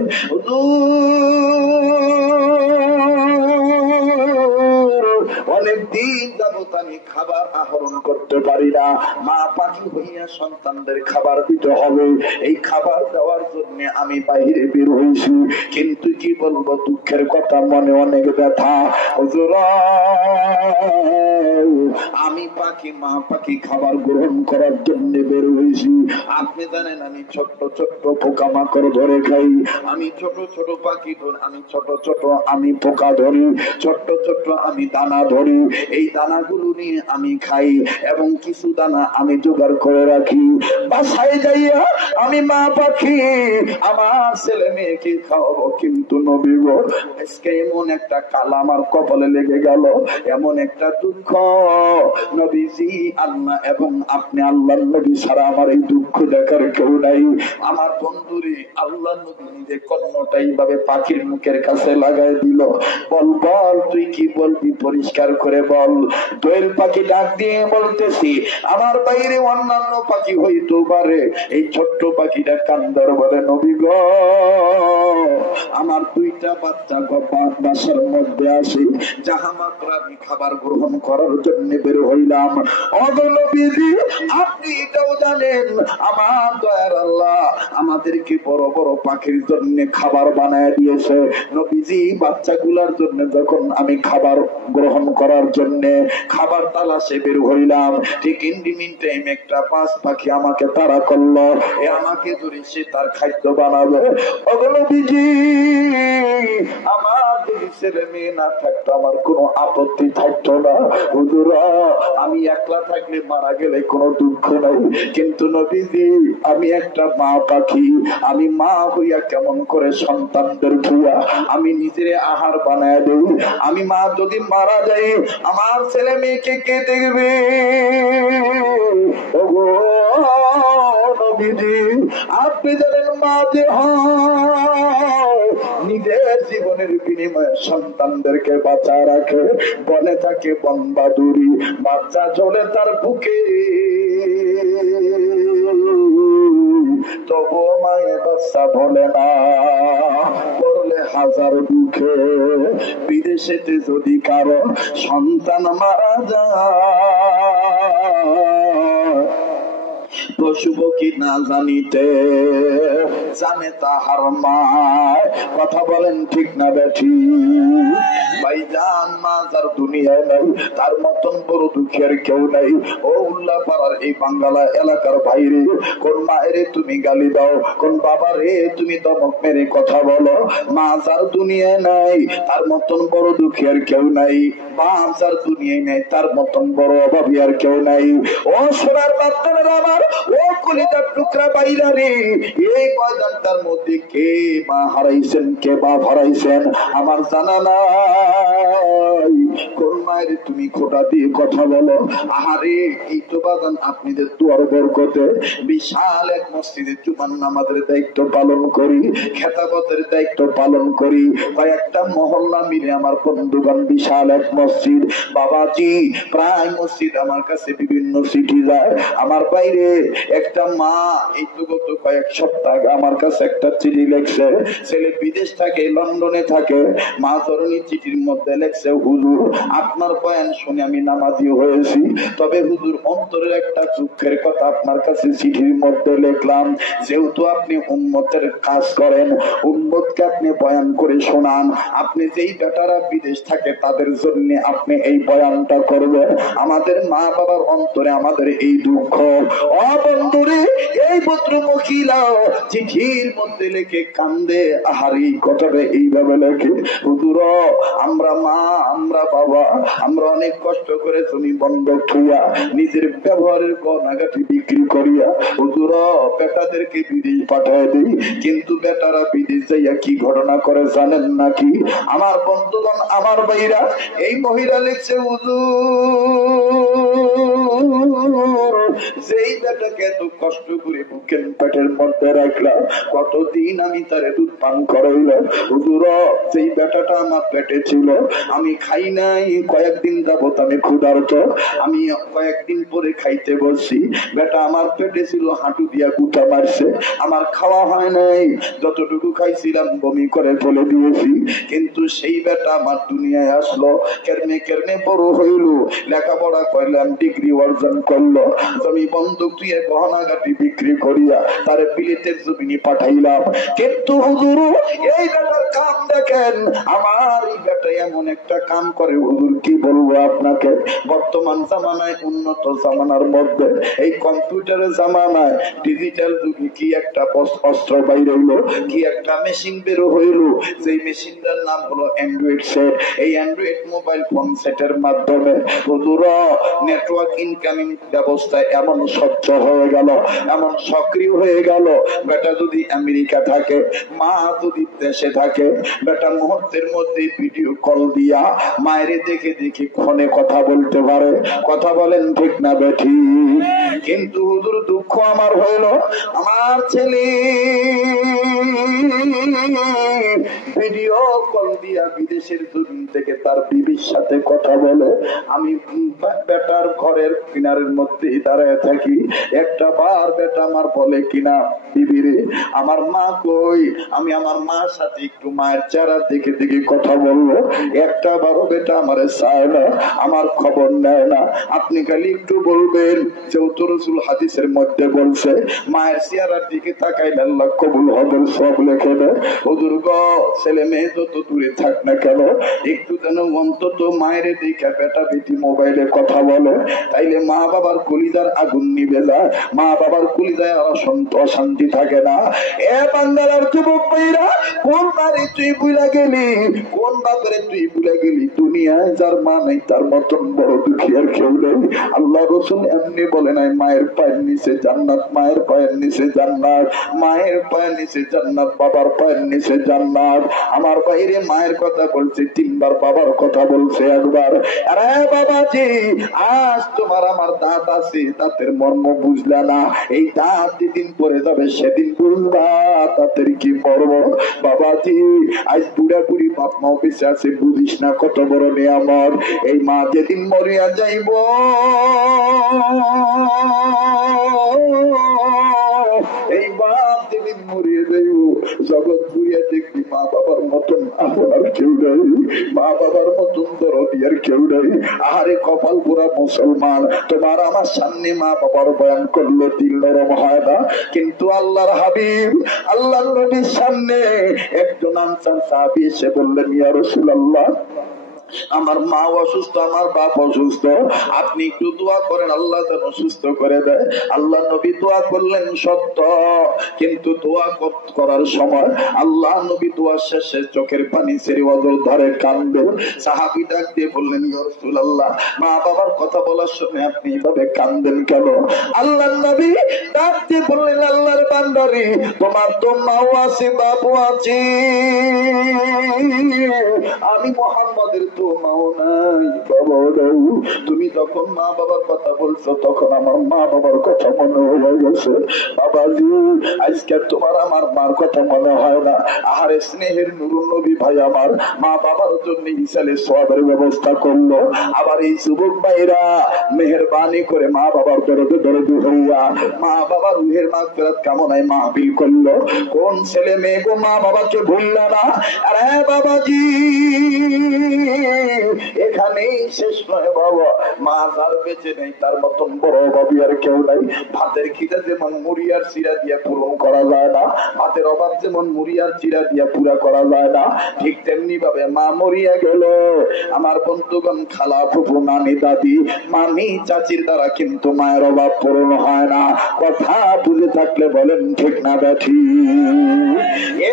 অনেক দিন যাবত আমি খাবার আহরণ করতে পারি না, মা পাখি হইয়া সন্তানদের খাবার দিতে হবে, এই খাবার দেওয়ার জন্য আমি বাইরে বের হয়েছি। কিন্তু কি বলবো, দুঃখের কথা, মনে অনেক ব্যথা। আমি পাখি, মা পাখি খাবার গ্রহণ করার জন্য বের হয়েছি। আপনি জানেন আমি ছোট্ট ছোট্ট পোকামাকড় ধরে খাই, আমি ছোট ছোট পাখি ধরি, আমি ছোট ছোট আমি পোকা ধরি, ছোট্ট ছোট্ট আমি দানা ধরি, এই দানাগুলো নিয়ে আমি খাই এবং কিছু দানা আমি জোগাড় করে রাখি। বাসায় যাইয়া আমি মা পাখি আমার ছেলে মেয়েকে খাওয়াবো। কিন্তু নবী গো, আজকে এমন একটা কাল আমার কপালে লেগে গেল, এমন একটা দুঃখ। নবীজি আল্লাহ এবং আপনি আল্লাহর নবী ছাড়া আমার এই দুঃখ দেখার কেউ নাই। আমার বন্ধুরে আল্লাহ নবী নিজে কর্ণটাই ভাবে পাখির মুখের কাছে লাগাই দিল। বল বল, তুই কি বলবি, পরিষ্কার করে বল। দোয়েল পাখি ডাক দিয়ে বলতেছি, আমার বাইরে অন্যান্য পাখি হইতো পারে, এই ছোট্ট পাখিটা কান্দার বলে, নবী গো, আমার দুইটা বাচ্চা বাসার মধ্যে আসে, যাহা মাত্র আমি খাবার গ্রহণ করার জন্য বের হইলাম। নবীজি আপনি এটাও জানেন, আমার দয়ার আল্লাহ আমাদেরকে বড় বড় পাখির জন্য খাবার বানায় দিয়েছে। নবীজি বাচ্চাগুলার জন্য যখন আমি খাবার গ্রহণ করার জন্য খাবার তালাশে বের হইলাম, ঠিক ইন্ডিমিন টাইম একটা পাঁচ পাখি আমাকে তাড়া করলো, আমাকে ধরে সে তার খাদ্য বানাবে। নবীজি আমার যদি ছেলে মেয়ে না থাকতো আমার কোনো আপত্তি থাকতো না, হুজুর আমি একলা থাকলে মারা গেলে কোনো দুঃখ নাই। কিন্তু নবীজি আমি একটা মা পাখি, আমি মা হইয়া কেমন করে সন্তানদের ধুইয়া আমি নিজের আহার বানায় দেই। আমি মা যদি মারা যাই আমার ছেলে মেয়েকে কে দেখবে? নবীজি আপনি জানেন মা যে নিজের জীবনের বিনিময়ে সন্তানদেরকে বাঁচা রাখে, বলে তাকে বনবাদুরি, বাচ্চা চলে তার বুকে, তবুও মায়ে বাচ্চা বলে না, করলে হাজার দুঃখে। বিদেশেতে যদি কারো সন্তান মারা যায়, বসব কি না জানিতে জানে তাহার মায়। কথা বলেন ঠিক না বেঠি? ভাইজান, মা যার দুনিয়ায় নাই তার মতন বড় দুঃখের কেউ নাই। ও উল্লাহ পাড়ার এই বাঙ্গালা এলাকার বাইরে কোন মায়েরে তুমি গালি দাও, কোন বাবারে তুমি দমক মেরে কথা বলো, মা যার দুনিয়ায় নাই তার মতন বড় দুঃখের কেউ নাই। বাপ যার দুনিয়ায় নাই তার মতন বড় অভাবী আর কেউ নাই। ও সোনার বাচ্চারা আমার, ও কলিজার টুকরা বাইরা রে, এই ময়দানটার মধ্যে কে মা হারাইছেন, কে বাপ হারাইছেন আমার জানা নাই। কোন মায়ের তুমি খোটা দিয়ে কথা বলো? আহারে, এই তো বাজান আপনাদের দুয়ার বরকতে বিশাল এক মসজিদে জুমার নামাজের দায়িত্ব পালন করি, খেতাবতের দায়িত্ব পালন করি, কয়েকটা মহল্লা মিলে আমার বন্ধুগণ বিশাল এক মসজিদ। বাবাজি, প্রায় মসজিদ আমার কাছে বিভিন্ন চিঠি যায়। আমার বাইরে একটা মা এই তো গত কয়েক সপ্তাহ আমার কাছে একটা চিঠি লেখছে, ছেলে বিদেশ থাকে, লন্ডনে থাকে। মা ধরনী চিঠির মধ্যে লেখছে, হুজুর আপনার বয়ান শুনে আমি নামাজি হয়েছি, তবে হুজুর অন্তরের একটা দুঃখের কথা আপনার কাছে চিঠির মধ্যে লিখলাম। যেহেতু আপনি উম্মতের কাজ করেন, উম্মতকে আপনি বয়ান করে শোনান, আপনি যেই বেটারা বিদেশ থাকে তাদের জন্য আপনি এই বয়ানটা করবেন। আমাদের মা বাবার অন্তরে আমাদের এই দুঃখ। ও বন্ধুরে, এই পুত্র মহিলা চিঠির মধ্যে লেখে কান্দে, আহারি কথাটা এইভাবে লেখে, হুজুর আমরা মা, আমরা বাবা, আমরা অনেক কষ্ট করে জমি বন্ধক থুইয়া নিজের ব্যবহারের গয়নাগাটি বিক্রি করিয়া হুজুর বেটাদেরকে বিদেশ পাঠায় দিই, কিন্তু বেটারা বিদেশ যাইয়া কি ঘটনা করে জানেন নাকি? আমার বন্ধুগণ, আমার ভাইরা, এই মহিলা লিখছে, হুজুর যেই বেটাকে এত কষ্ট করে বুকের পেটের মধ্যে রাখলাম, কতদিন আমি তারে দুধ পান করাইলাম, হুজুর যেই বেটাটা আমার পেটে ছিল আমি খাই নাই, কয়েকদিন যাবত আমি ক্ষুধার্ত, আমি কয়েকদিন পরে খাইতে বসছি, বেটা আমার পেটে ছিল, হাঁটু দিয়া গুতা মারছে, আমার খাওয়া হয় নাই, যতটুকু খাইছিলাম বমি করে ফেলে দিয়েছি। কিন্তু সেই বেটা আমার দুনিয়ায় আসলো, কেরমে কেরমে বড় হইল, লেখাপড়া করলাম, ডিগ্রি অর্জন করলো, জমি বন্ধক তুই গহনাগাটি বিক্রি করিয়া তারে বিলেতের জমিনে পাঠাইলাম। কিন্তু হুজুর এই বেটার কাম দেখেন, আমার এই বেটা এমন একটা কাম করে, হুজুর কি বলবো আপনাকে, বর্তমান জামানায়, উন্নত জামানার মধ্যে, এই কম্পিউটারের জামানায়, ডিজিটাল যুগে কি একটা অস্ত্র বাইরে হইলো, কি একটা মেশিন বের হইল, সেই মেশিনটার নাম হলো অ্যান্ড্রয়েড সেট। এই অ্যান্ড্রয়েড মোবাইল ফোন সেটের মাধ্যমে হুজুর নেটওয়ার্ক ইনকামিং ব্যবস্থা এমন স্বচ্ছ হয়ে গেল, এমন সক্রিয় হয়ে গেল, বেটা যদি আমেরিকা থাকে, মা যদি দেশে থাকে, বেটা মুহূর্তের মধ্যে ভিডিও কল দিয়া মায়ের দেখে দেখে ফোনে কথা বলতে পারে। কথা বলেন ঠিক না বেঠি? কিন্তু হুজুর দুঃখ আমার হইল, আমার ছেলে ভিডিও কল দিয়া বিদেশের জমিন থেকে তার বিবির সাথে কথা বলে, আমি বেটার ঘরের কিনারের মধ্যে দাঁড়ায় থাকি, একটা বার বেটা আমার বলে কিনা, বিবিরে আমার মা কই, আমি আমার মার সাথে একটু মায়ের চেহারা দেখে দেখে কথা বলবো, একটা বারো বেটা আমারে চায় না, আমার খবর নেয় না। আপনি খালি একটু বলবেন, যেহেতু রাসূল হাদিসের মধ্যে বলছে মায়ের চেহারার দিকে তাকাইলে আল্লাহ কবুল হবেন, সব লেখে দেয়। হুজুর গো, ছেলে মেয়ে যত দূরে থাক না কেন, একটু যেন অন্তত মায়ের দিকে বেটা বেটি মোবাইলে কথা বলে, তাইলে মা বাবার কলিজার আগুন নিবে যায়, মা বাবার কলিজায় আর অশান্তি থাকে না। এ বাঙ্গালার যুবক ভাইরা, কোন বাড়ি তুই ভুলে গেলি, কোন বাপরে তুই ভুলে গেলি, দুনিয়ায় যার মা নেই তার মতন বড় দুঃখী আর কেউ নেই। আল্লাহ রাসূল এমনি বলে নাই, মায়ের পায়ের নিচে জান্নাত, মায়ের পায়ের নিচে জান্নাত, মায়ের পায়ের নিচে জান্নাত, বাবার পায়ের নিচে জান্নাত। আমার বাইরে মায়ের কথা বলছে তিনবার, বাবার কথা বলছে একবার। আরে বাবাজি, আজ তোমার আমার দাঁত আছে, দাঁতের মর্ম বুঝলা না। এই দাঁত যেদিন পরে যাবে সেদিন বুঝবা দাঁতের কি মর্ম। বাবাজি, আজ বুড়া বুড়ি বাপ মা বেঁচে আছে, বুঝিস না কত বড় নিয়ামত। এই মা যেদিন মরিয়া যাইব, এই বাপ যেদিন মরিয়ে যাইব, জগৎ ঘুরিয়া দেখবি মা বাবার মতন আপনার কেউ নাই, মা বাবার মতন দরদি আর কেউ নাই। আহারে কপাল পুরা মুসলমান, তোমার আমার সামনে মা বাবার বয়ান করলো দিল নরম হয় না, কিন্তু আল্লাহর হাবিব আল্লাহর নবীর সামনে একজন আনসার সাহাবী এসে বললেন, ইয়া রাসূলুল্লাহ, আমার মা অসুস্থ, আমার বাপ অসুস্থ, আপনি একটু দোয়া করেন আল্লাহ যেন সুস্থ করে দেয়। আল্লাহ নবী দোয়া করলেন সত্য, কিন্তু দোয়া করার সময় আল্লাহ নবী দোয়া শেষে চোখের পানি ছেড়ে অজর ধারে কাঁদবে। সাহাবী ডাক দিয়ে বললেন, ইয়া রাসূলুল্লাহ, মা বাবার কথা বলার সময় আপনি এইভাবে কাঁদেন কেন? আল্লাহ নবী ডাক দিয়ে বললেন, আল্লাহর বান্দারে, তোমার তো মাও আছে, বাপও আছে, আমি মুহাম্মাদের তো মাও নাই, বাবাও নাই। তুমি যখন মা বাবার কথা বলছো তখন আমার মা বাবার কথা মনে হয়ে গেছে। বাবাজি, আজকে তোমার আমার মার কথা মনে হয় না। আহারে স্নেহের নুরুন নবী ভাই আমার মা বাবার জন্য ইসালে সওয়াবের ব্যবস্থা করলো। আবার এই যুবক ভাইরা মেহেরবানি করে মা বাবার দরদে দরদে হইয়া মা বাবার রুহের মাগফিরাত কামনায় মাহফিল করলো। কোন ছেলে মেয়ে গো মা বাবাকে ভুললো না? আরে বাবাজি, এখানেই শেষ নয় বাবা, মা যার বেঁচে নেই তার মতন বড় ভাবি আর কেউ নাই। ভাতের খিদা যেমন মুড়িয়ার চিরা দিয়া পূরণ করা যায় না, ভাতের অভাব যেমন মুড়িয়ার চিরা দিয়া পুরা করা যায় না, ঠিক তেমনি ভাবে মা মরিয়া গেল, আমার বন্ধুগণ, খালা ফুফু নানি দাদি মামি চাচির দ্বারা কিন্তু মায়ের অভাব পূরণ হয় না। কথা বুঝে থাকলে বলেন ঠিক না ব্যাঠি?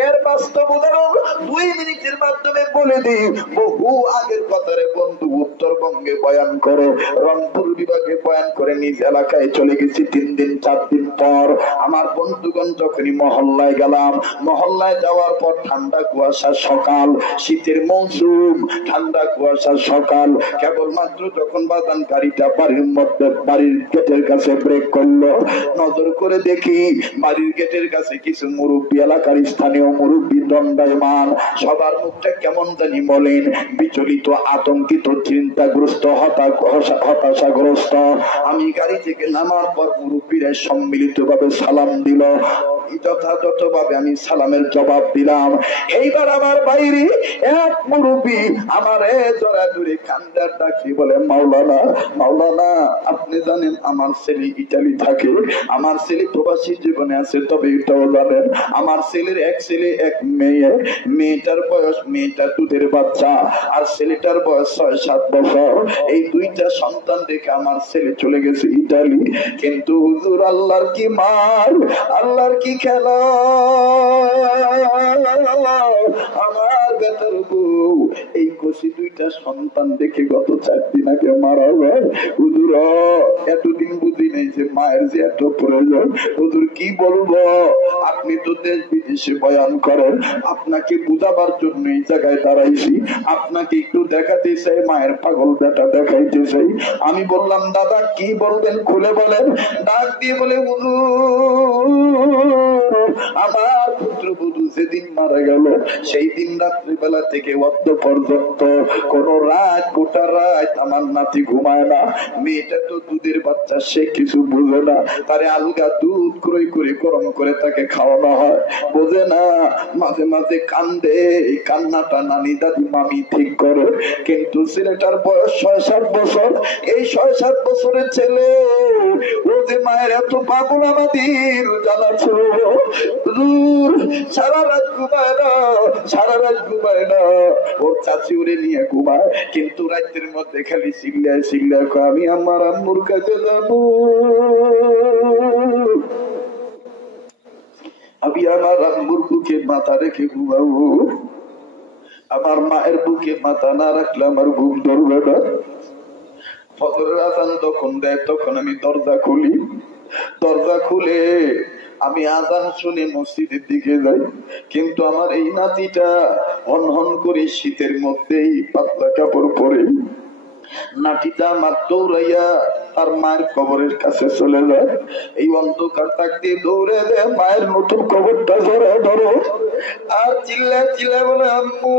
এর বাস্তব উদাহরণ 2 মিনিটের মাধ্যমে বলে দিই। বহু আগের কথারে বন্ধু উত্তরবঙ্গে বয়ান করে, রংপুর বিভাগে বয়ান করে নিজ এলাকায় চলে গেছি 3 দিন 4 দিন পর। আমার বন্ধুগণ যখনই মহল্লায় গেলাম, মহল্লায় যাওয়ার পর ঠান্ডা কুয়াশার সকাল, শীতের মৌসুম, ঠান্ডা কুয়াশার সকাল, কেবলমাত্র যখন বাদান গাড়িটা বাড়ির মধ্যে বাড়ির গেটের কাছে ব্রেক করলো, নজর করে দেখি বাড়ির গেটের কাছে কিছু মুরব্বী, এলাকার স্থানীয় মুরব্বী দণ্ডায়মান, সবার মুখটা কেমন জানি মলিন, বিচলিত, আতঙ্কিত, চিন্তাগ্রস্ত, হতাশাগ্রস্ত। আমি গাড়ি থেকে নামার পর মুরব্বীরা সম্মিলিত ভাবে সালাম দিল, যথাযথ ভাবে আমি সালামের জবাব দিলাম। এইবার আমার বাইরে এক মুরব্বী আমারে জড়াজড়ি কান্দার ডাকি বলে, মাওলানা, মাওলানা, আপনি জানেন আমার ছেলে ইটালি থাকে, আমার ছেলে প্রবাসী জীবনে আছে, তবে এটাও জানেন আমার ছেলের এক ছেলে এক মেয়ে, মেয়েটার বয়স, মেয়েটা দুধের বাচ্চা, আর ছেলেটার বয়স 6-7 বছর। এই 2টা সন্তান দেখে আমার ছেলে চলে গেছে ইটালি। কিন্তু হুজুর, আল্লাহর কি মার, আল্লাহর কি খেলা, আমার বেটার বউ এই কষি 2টা সন্তান দেখে গত 4 দিন আগে মারা যায়। হুজুর, এতদিন বুঝি নেই যে মায়ের যে এত প্রয়োজন। হুজুর কি বলবো, আপনি তো দেশ বিদেশে বয়ান করেন, আপনাকে বুঝাবার জন্য এই জায়গায় দাঁড়াইছি, আপনাকে একটু দেখাতে চাই, মায়ের পাগল বেটা দেখাইতে চাই। আমি বললাম, দাদা কি বলবেন খুলে বলেন। ডাক দিয়ে বলে, আমার পুত্রবধূ যেদিন মারা গেল সেই দিন রাত্রিবেলা থেকে অদ্য পর্যন্ত কোন রাত, গোটা রাত আমার নাতি ঘুমায় না। মেয়েটা তো দুধের বাচ্চা, সে কিছু বুঝে না, তারে আলগা দুধ ক্রয় করে গরম করে তাকে খাওয়ানো হয়, বোঝে না, মাঝে মাঝে কান্দে, এই কান্নাটা নানি দাদি মামি ঠিক করে। কিন্তু ছেলেটার বয়স 6-7 বছর, এই 6-7 বছরের ছেলে ও যে মায়ের এত পাগল আমাদের জানা ছিল। সারা রাত ঘুমায় না, সারা রাত ঘুমায় না, ওর চাচি ওরে নিয়ে ঘুমায়, কিন্তু রাতের মধ্যে খালি চিল্লায় চিল্লায় কয়, আমি আমার আম্মুর কাছে যাবো, আমি আমার আম্মুর বুকে মাথা রেখে ঘুমাবো, আমার মায়ের বুকে মাথা না রাখলে আমার ঘুম ধরবে না। ফজরের আযান তখন দেয়, তখন আমি দরজা খুলি, দরজা খুলে আমি আজান শুনে মসজিদের দিকে যাই, কিন্তু আমার এই নাতিটা হন হন করে শীতের মধ্যেই পাতলা কাপড় পরে নাটিটা আমার দৌড়াইয়া তার মায়ের কবরের কাছে চলে যায়। এই অন্ধকার থাকতে দৌড়ে দেয় মায়ের নতুন কবরটা ধরে ধরো আর চিল্লা চিল্লা বলে, আম্মু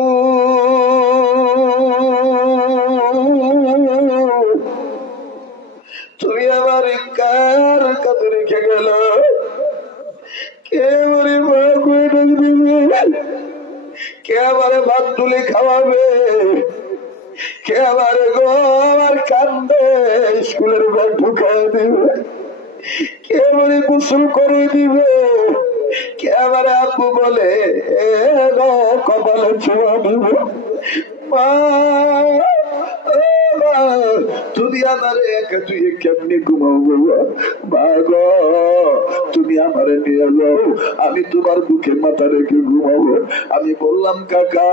তুমি আমার কার কাছে রেখে গেল? কে আমার মা করে দিবে? কে আমার ভাত তুলে খাওয়াবে? কে আমার গো আমার কান্দে স্কুলের ব্যাগ ঢুকাই দিবে? কে আমার গোসল করে দিবে? কে আমার আব্বু বলে কপালে ছোঁয়া দিবে? মা তুমি আমার একা তুই কেমনি ঘুমাও বাবা? মা গো তুমি আমার নিয়ে যাও, আমি তোমার বুকে মাথা রেখে ঘুমাবো। আমি বললাম কাকা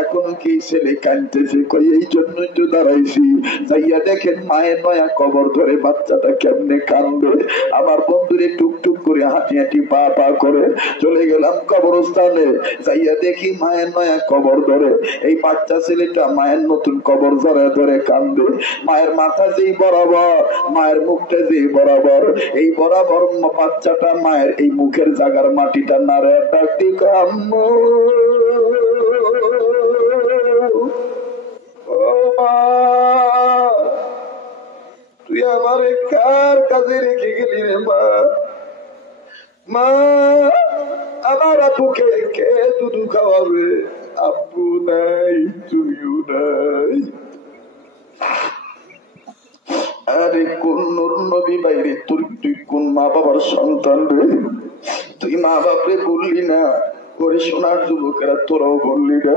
এখনো কি ছেলে কাঁদতেছে? কই এই জন্যই তো দাঁড়াইছি, যাইয়া দেখেন মায়ের নয়া কবর ধরে বাচ্চাটা কেমনে কান্দে। আমার বন্ধুরে টুকটুক করে হাঁটি হাঁটি পা পা করে চলে গেলাম কবরস্থানে, যাইয়া দেখি মায়ের নয়া কবর ধরে এই বাচ্চা ছেলেটা মায়ের নতুন কবর ধরে ধরে কান্দে। মায়ের মাথা যেই বরাবর, মায়ের মুখটা যেই বরাবর, এই বরাবর বাচ্চাটা মায়ের এই মুখের জায়গার মাটিটা নাড়ে ডাকতি, আম্মু ও মা তুই আমার কার কাছে রেখে গেলি রে মা? মা আমার আব্বুকে কে দুধু খাওয়াবে? আব্বু নাই, তুইও নাই। আরে কোন নূর নবী বাইরে তুই কোন মা বাবার সন্তান রে? তুই মা বাপরে বললি না? করে শোনার যুবকেরা তোরাও বললি না?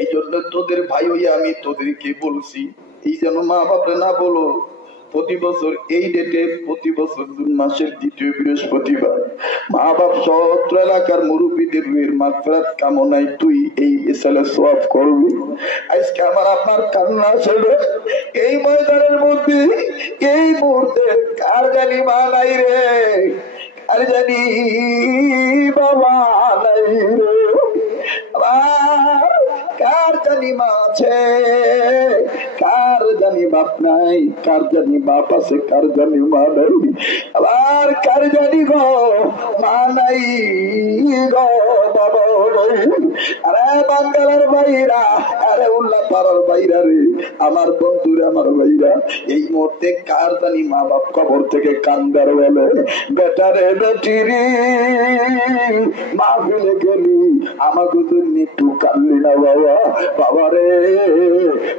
এই জন্য তোদের ভাই হইয়া আমি তোদেরকে বলছি, এই যেন মা বাপরে না বলো। প্রতি বছর এই ডেটে, প্রতি বছর জুন মাসের 2য় বৃহস্পতিবার মা বাপ সত্র এলাকার মুরব্বীদের রুহের মাগফিরাত কামনায় তুই এই ইসালে সওয়াব করবি। আজকে আমার আপনার কান্না ছিল এই ময়দানের মধ্যে, এই মুহূর্তে কার জানি মা নাই রে, কার জানি বাবা নাই রে, কার জানি মা আছে, কার জানি বাপ নাই, কার জানি বাপ আছে, কার জানি মা নাই, আবার কার জানি গো মা নাই গো বাবা নাই। আরে বাঙ্গালার বাইরা, আরে উল্লাহ পাড়ার বাইরা রে, আমার বন্ধুরা আমার বাইরা, এই মুহূর্তে কার জানি মা বাপ কবর থেকে কান্দার বলে, বেটারে বেটিরি মা ফেলে গেলি আমাকে জন্য একটু কাঁদলি না বাবা? বাবা রে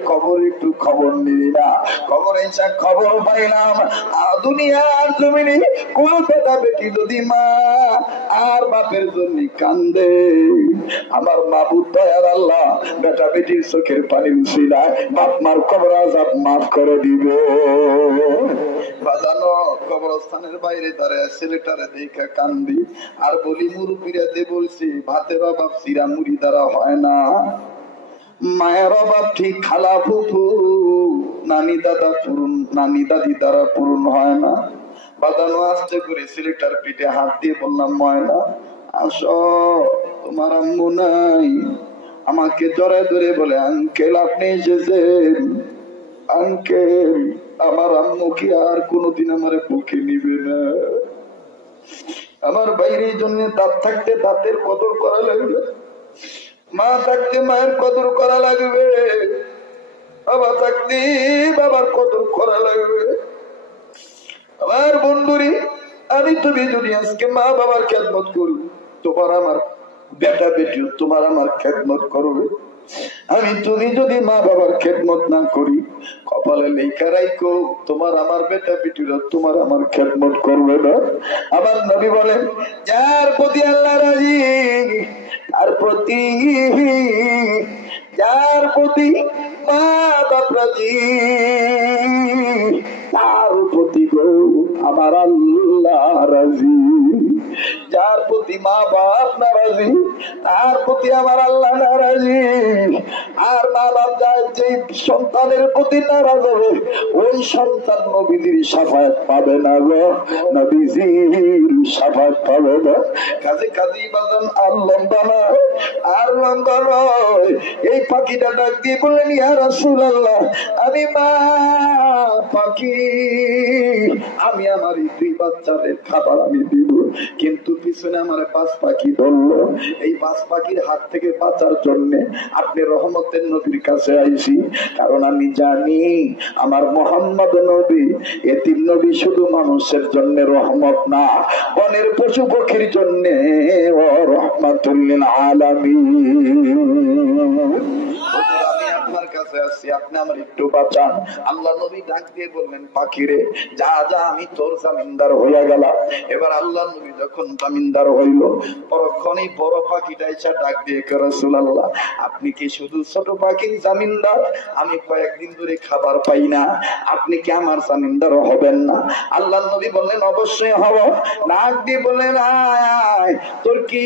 খবর একটু খবর নিলি না? খবর এসে খবর পাইলাম দুনিয়ার জমিনে কোন বেটা বেটি যদি মা আর বাপের জন্য কান্দে, আমার মাবুদ দয়ার আল্লাহ বেটা বেটির চোখের পানি উছিলায় বাপ মার কবর আযাব মাফ করে দিবে। বাজানো কবরস্থানের বাইরে দাঁড়ায় ছেলেটারে দেখে কান্দি আর বলি, মুরব্বীরাতে বলছি ভাতের অভাব চিরা মুড়ি দ্বারা হয় না, মায়ের অভাব ঠিক খালা ফুফু নানি দাদা পূরণ, নানি দাদি দ্বারা পূরণ হয় না। বাজানো আস্তে করে ছেলেটার পিঠে হাত দিয়ে বললাম, ময়না আসো, তোমার আম্মু নাই? আমাকে জড়ায় ধরে বলে, আঙ্কেল আপনি এসেছেন? আঙ্কেল আমার আম্মু কি আর কোনোদিন আমার বুকে নিবে না? আমার বাইরের জন্য দাঁত থাকতে দাঁতের কদর করা লাগবে, মা থাকতে মায়ের কদর করা লাগবে, বাবা থাকতে বাবার কদর করা লাগবে। আমার বন্ধুরি আমি তুমি যদি আজকে মা বাবার খেদমত করি, তোমার আমার বেটা বেটিও তোমার আমার খেদমত করবে। আমি তুমি যদি মা বাবার খেদমত না করি, কপালে লেখা রাখো তোমার আমার বেটা বেটিরা তোমার আমার খেদমত করবে না। আমার নবী বলেন, যার প্রতি আল্লাহ রাজি, তার প্রতি, যার প্রতি মা বাপ রাজি, তার প্রতি গো আমার আল্লাহ রাজি। যার প্রতি প্রতি মা বাপ নারাজি, তার প্রতি আমার আল্লাহ নারাজি। আর মা বাপ যে সন্তানের প্রতি নারাজ হবে, ওই সন্তান নবীজির শাফায়াত পাবে না গো, নবীজির শাফায়াত পাবে না। কাজে কাজী বাজান আর লম্বা নয়, আর লম্বা নয়। এই পাখিটা ডাক দিয়ে বললেন, ইয়া রাসূলুল্লাহ, আমি মা পাখি, আমি আমার এই 2 বাচ্চাদের খাবার আমি দিব, কিন্তু পিছনে আমার 5 পাখি ধরলো। এই 5 পাখির হাত থেকে বাঁচার জন্য আপনি রহমতের নবীর কাছে আইছি, কারণ আমি জানি আমার মুহাম্মদ নবী, এতিম নবী শুধু মানুষের জন্য রহমত না, বনের পশু পক্ষীর জন্য রহমাতুল লিল আলামিন। আমি আপনার কাছে আসছি, আপনি আমার একটু বাঁচান। আল্লাহ নবী ডাক দিয়ে বললেন, পাখিরে যা যা, আমি তোর জামিনদার হইয়া গেলাম। এবার আল্লাহ নবী যখন জামিনদার হইল, পরক্ষণেই বড় পাখিটা এসে ডাক দিয়ে, রাসূলুল্লাহ, আপনি কি শুধু ছোট পাখির জামিনদার? আমি কয়েকদিন ধরে খাবার পাই না, আপনি কি আমার জামিনদার হবেন না? আল্লাহ নবী বললেন, অবশ্যই হব। ডাক দিয়ে বললেন, আয়, তোর কি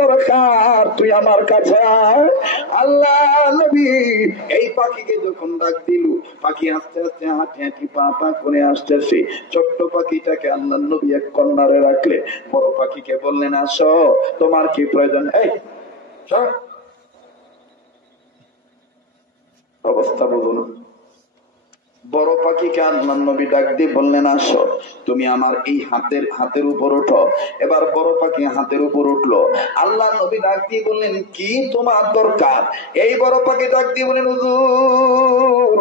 দরকার, তুই আমার কাছে আয়। আল্লাহ নবী এই পাখিকে যখন ডাক দিল, পাখি আস্তে আস্তে হাঁটি হাঁটি পা পা করে আসতেছে। ছোট্ট পাখিটাকে আল্লাহ নবী এক কর্নারে রাখলে, বড় পাখিকে বললেন, আসো, তোমার কি প্রয়োজন? এই অবস্থা বুঝুন। বড় পাখিকে আল্লাহ নবী ডাক দিয়ে বললেন, আসো, তুমি আমার এই হাতের উপর ওঠো। এবার বড় পাখি হাতের উপর উঠলো। আল্লাহ নবী ডাক দিয়ে বললেন, কি তোমার দরকার? এই বড় পাখি ডাক দিয়ে বললেন, হুজুর,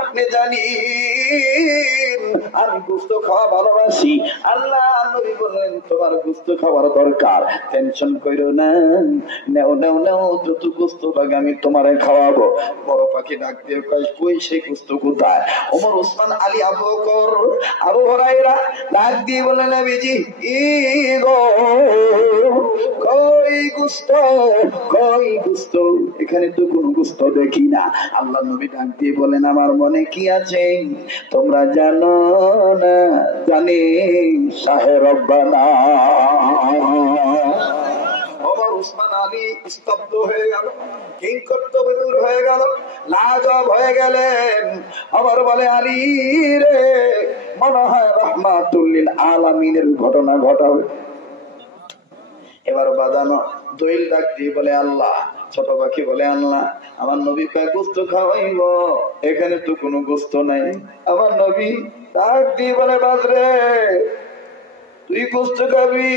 আপনি জানেন আমি গোশত খাওয়া ভালোবাসি। আল্লাহ নবী বললেন, তোমার গোশত খাওয়ার দরকার, টেনশন কইরো না, নেও নেও নেও, যত গোশত লাগে আমি তোমারে খাওয়াবো। বড় পাখি ডাক দিয়ে কয়, কই সেই গোশত কোথায়? ওমর, ওসমান, আলী, আবু বকর, আবু হুরায়রা ডাক দিয়ে বললেন, নবীজি, গো, কই গোশত, কই গোশত? এখানে তো কোনো গোশত দেখি না। আল্লাহ নবী ডাক দিয়ে বলেন, আমার মনে কি আছে তোমরা জানো না? জানি শাহে রব্বানা। ওমর, ওসমান, আলী স্তব্ধ হয়ে গেল, কিংকর্তব্যবিমূঢ় হয়ে গেল, লাজবাব হয়ে গেলেন। ওমর বলে, আলী রে, মনে হয় রাহমাতুল লিল আলামিনের ঘটনা ঘটাবে। এবার বাজানো দইল ডাক দিয়ে বলে, আল্লাহ। ছোট পাখি বলে, আল্লাহ, আমার নবী কয় গোশত খাওয়াইব, এখানে তো কোনো গোশত নাই। আমার নবী ডাক দিয়ে বলে, বাজরে, তুই গোশত খাবি,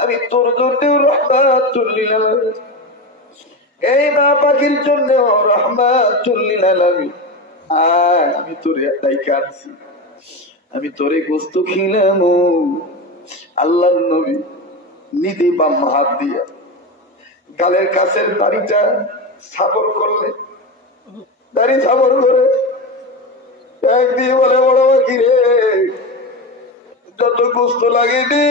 আমি তোর জন্য রাহমাতুল লিল আলামিন, এই মা পাখির জন্য রাহমাতুল লিল আলামিন। আমি তোরে ডাইকা আনছি, আমি তোরে গোশত খিলাম। আল্লাহর নবী নিজে বাম হাত দিয়া গালের কাছের দাড়িটা সাবর করলে, দাড়ি সাবর করে এক দিয়ে বলে, বড় পাখি রে, যত গোশত লাগেনি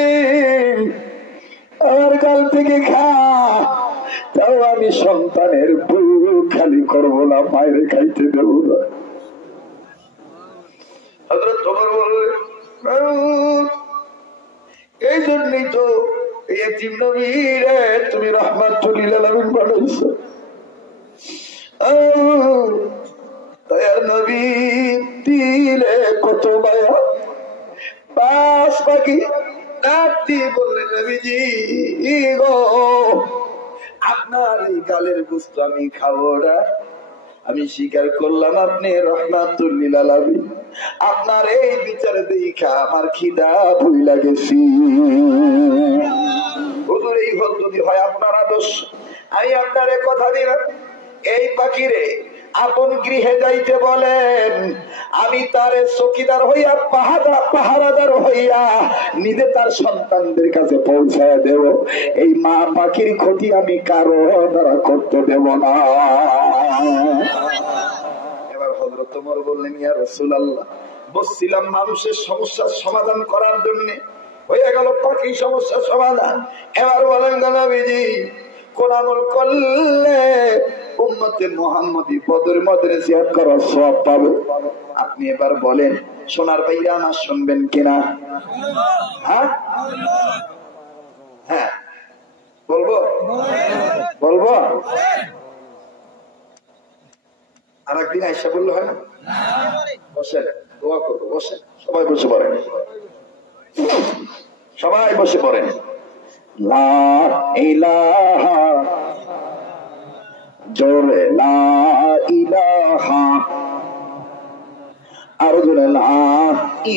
আমার গাল থেকে খা, তাও আমি সন্তানের বুক খালি করবো না, মায়ের খাইতে দেবো না। হযরত ওমর বললেন, এই জন্যই তো এতিম নবীরে তুমি রাহমাতুল লিল আলামিন বানাইছো। দয়ার নবী দিলে কত মায়া। 5 পাখি ডাক দিয়ে বললেন, নবীজি গো, আপনার এই গালের গোশত আমি খাবো না। আমি স্বীকার করলাম আপনি রাহমাতুল লিল আলামিন, আপনার এই বিচার দেখা আমার খিদা ভুইলা গেছি। হুজুর, এই হল যদি হয় আপনার আদর্শ, আমি আপনার কথা দিলাম, এই পাখিরে আপন গৃহে যাইতে বলেন, আমি তার চকিদার হইয়া পাহারাদার হইয়া নিজে তার সন্তানদের কাছে পৌঁছায় দেব। এই মা পাখির ক্ষতি আমি কারো দ্বারা করতে দেব না। এবার হযরত ওমর বললেন, ইয়া রাসূলুল্লাহ, বসছিলাম মানুষের সমস্যার সমাধান করার জন্য, হয়ে গেল পাখি সমস্যার সমাধান। এবার বলেন, নবীজি, কোন আমল করলে উম্মতে মুহাম্মাদি বদর ময়দানে জিহাদ করার সওয়াব পাবে? আপনি এবার বলেন, সোনার ভাইরা আমার শুনবেন কিনা? হ্যাঁ, একদিন আইসা বললে হয় না? বসেন, দোয়া করবো, বসেন, সবাই বসে পড়েন, সবাই বসে পড়েন। লা ইলাহা, জোরে লা ইলাহা, আরো জোরে লা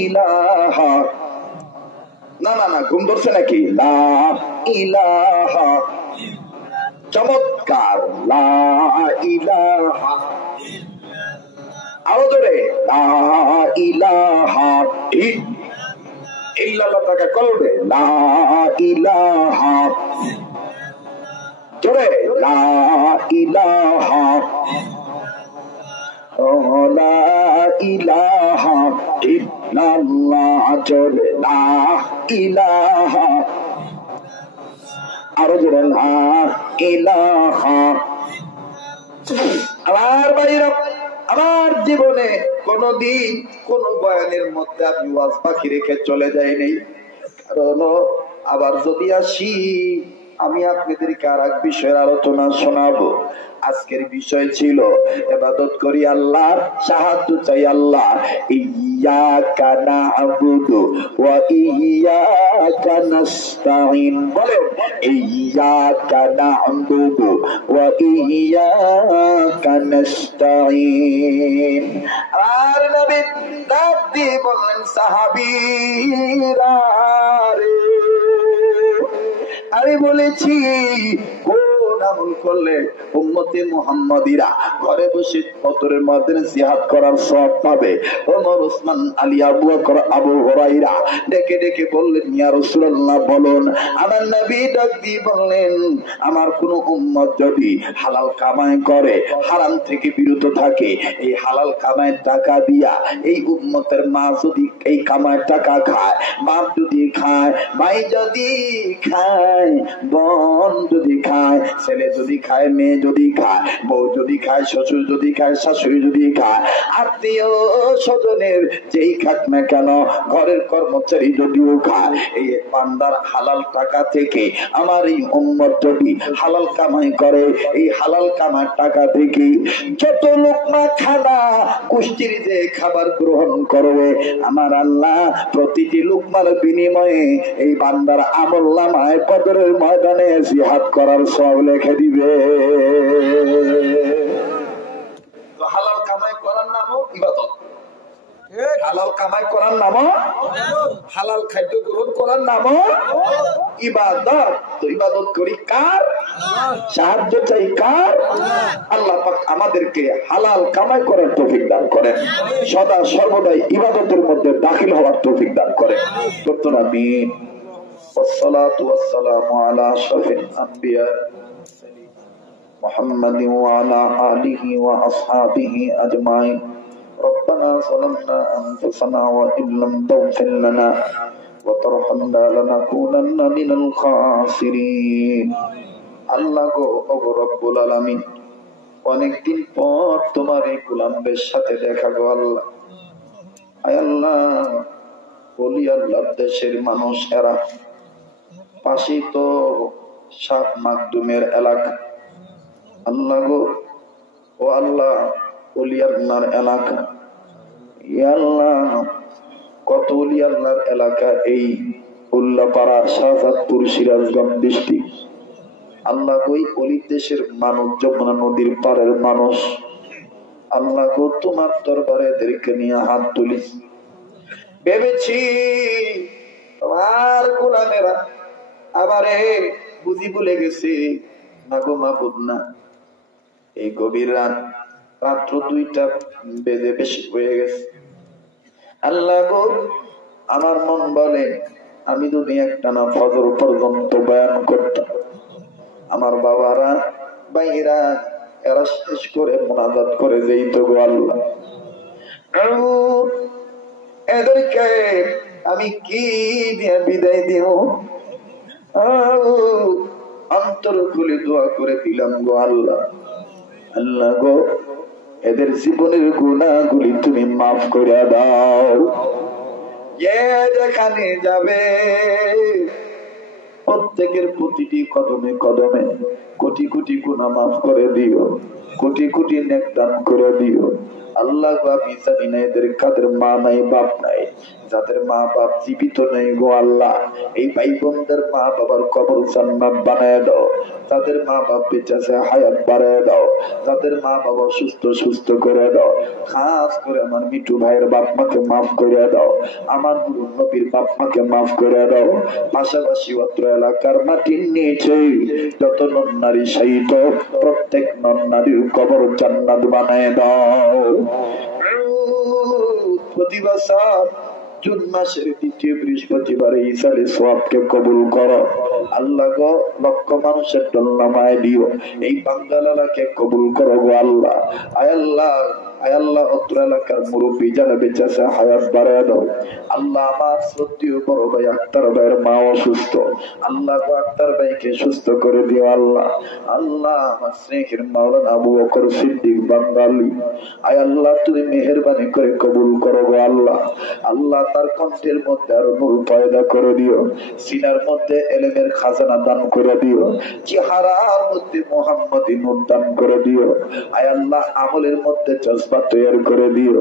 ইলাহা। না না না, ঘুম ধরছে নাকি? লা ইলাহা, চমৎকার, লা ইলাহা, আরো জোরে লা ইলাহা ইল্লাল্লাহ, তাকে কলবে লা ইলাহা, জোরে লা ইলাহা, লা ইলাহা ইল্লাল্লাহ, জোরে লা ইলাহা, আরো জোরে লা ইলাহা। আমার ভাইরা, আমার জীবনে কোনদিন কোন বয়ানের মধ্যে আমি ওয়াজ বাকি রেখে চলে যাইনি। কারণ আবার যদি আসি, আমি আপনাদেরকে আর এক বিষয়ের আলোচনা শোনাবো। আজকের বিষয় ছিল ইবাদত করি আল্লাহ, সাহায্য চাই আল্লাহ। ইয়াকা না'বুদু ওয়া ইয়াকা নাস্তাঈন। বলেন ইয়াকা না'বুদু ওয়া ইয়াকা নাস্তাঈন। আর নবী ডাক দিয়ে বললেন, সাহাবীরা রে, আমি বলেছি কোন আমল করলে উম্মতে মুহাম্মাদিরা ঘরে বসে বদরের ময়দানে জিহাদ করার সওয়াব পাবে। ওমর, ওসমান, আলী, আবু বকর, আবু হুরায়রা ডেকে ডেকে বললেন, ইয়া রাসূলুল্লাহ বলুন। আমার নবী ডাক দিয়ে বললেন, আমার কোন উম্মত যদি হালাল কামাই করে, হারাম থেকে বিরত থাকে, এই হালাল কামাইয়ের টাকা দিয়া এই উম্মতের মা যদি এই কামাইয়ের টাকা খায়, বাপ যদি খায়, ভাই যদি খায়, বোন যদি খায়, ছেলে যদি খায়, মেয়ে যদি খায়, বউ যদি খায়, শ্বশুর যদি খায়, শাশুড়ি যদি খায়, আত্মীয় স্বজনের যেই খাক না কেন, ঘরের কর্মচারী যদিও খায়, এই বান্দার হালাল টাকা থেকে আমার এই উম্মত যদি হালাল কামাই করে, এই হালাল কামাই টাকা থেকে যত লোকমা খানা কুষ্টির যে খাবার গ্রহণ করবে, আমার আল্লাহ প্রতিটি লোকমার বিনিময়ে এই বান্দার আমলনামায় বদরের ময়দানে জিহাদ করার সওয়াব লিখে দিবে। তো হালাল কামাই করার নামও ইবাদত, হালাল কামাই করার নামও, হালাল খাদ্য গ্রহণ করার নামও ইবাদত। তো ইবাদত করি কার? সাহায্য চাই কার? আল্লাহ পাক আমাদেরকে হালাল কামাই করার তৌফিক দান করেন, সদা সর্বদাই ইবাদতের মধ্যে দাখিল হওয়ার তৌফিক দান করেন। করতেন আমিন। والصلاة والسلام على أشرف الأنبياء محمد وعلى آله وأصحابه أجمعين. ربنا ظلمنا أنفسنا وإن لم تغفر لنا وترحمنا لنكونن من الخاسرين. আল্লাহ গো, ওগো রব্বুল আলামিন, অনেকদিন পর তোমার এই গোলামদের সাথে দেখা গো আল্লাহ। আয় আল্লাহ, বলি আল্লাহ, দেশের মানুষ এরা, পাশেই তো সাত মাকদুমের এলাকা। আল্লাহ গো, ও আল্লাহ, ওলিয়াল্লাহর এলাকা। আল্লাহ, কত ওলিয়াল্লাহর এলাকা এই উল্লাপাড়া, শাহজাদপুর, সিরাজগঞ্জ ডিস্ট্রিক্ট। আল্লাহ গো, এই অলির দেশের মানুষ, যমুনা নদীর পাড়ের মানুষ, আল্লাহ গো, তোমার দরবারে এদেরকে নিয়ে হাত তুলি। ভেবেছি তোমার গোলামেরা আবারে বুঝি ভুলে গেছে, না গো মাবুদ না। এই গভীর রাত, রাত্র 2টা বেজে বেশি হয়ে গেছে। আল্লাহ গো, আমার মন বলে আমি যদি একটানা ফজর পর্যন্ত বয়ান করতাম, আমার বাবারা, ভাইরা, এরা শেষ করে মুনাজাত করে যেত গো আল্লাহ। এদেরকে আমি কি দিয়ে বিদায় দিব? অন্তর খুলে দোয়া করে দিলাম গো আল্লাহ। আল্লাহ গো, এদের জীবনের গুনাহগুলি তুমি মাফ করে দাও। যেখানে যাবে প্রত্যেকের প্রতিটি কদমে কদমে কোটি কোটি গুনাহ মাফ করে দিও। কোটি কোটি নেক দান করে দিও আল্লাহ। আমি জানি না এদের কাদের মা নাই বাপ নাই, যাদের মা বাপ জীবিত নেই গো আল্লাহ, এই ভাই বোনদের মা বাবার কবর জান্নাত বানায় দাও, তাদের মা বাপ বেঁচে আছে হায়াত বাড়ায় দাও, তাদের মা বাবা সুস্থ সুস্থ করে দাও। খাস করে আমার মিঠু ভাইয়ের বাপ মাকে মাফ করে দাও, আমার গুরু নবীর বাপ মাকে মাফ করে দাও। পাশাপাশি অত্র এলাকার মাটির নিচে যত নন নারী শায়িত, প্রত্যেক নন নারীর কবর জান্নাত বানায় দাও। প্রতি বছর জুন মাসের দ্বিতীয় বৃহস্পতিবার ইসালে সোয়াবকে কবুল করো আল্লাহ গো। লক্ষ মানুষের নামায় দিও, এই বাঙ্গালাকে কবুল করো গো আল্লাহ। আয় আল্লাহ, আয় আল্লাহ, অত্র এলাকার মুরব্বী যারা বেঁচে আছে হায়াত বাড়ায় দাও আল্লাহ। আমার শ্রদ্ধেয় বড় ভাই আক্তার ভাইয়ের মা অসুস্থ, আল্লাহ গো আক্তার ভাইকে সুস্থ করে দিও আল্লাহ। আল্লাহ আমার স্নেহের মাওলানা আবু বকর সিদ্দিক বাঙ্গালী, আয় আল্লাহ তুমি মেহেরবানি করে কবুল করো গো আল্লাহ। আল্লাহ তার কণ্ঠের মধ্যে আরো নূর পয়দা করে দিও, সিনার মধ্যে এলেমের খাজানা দান করে দিও, চেহারার মধ্যে মুহাম্মদী নূর দান করে দিও। আয় আল্লাহ আমলের মধ্যে জজবা তৈরি করে দিও,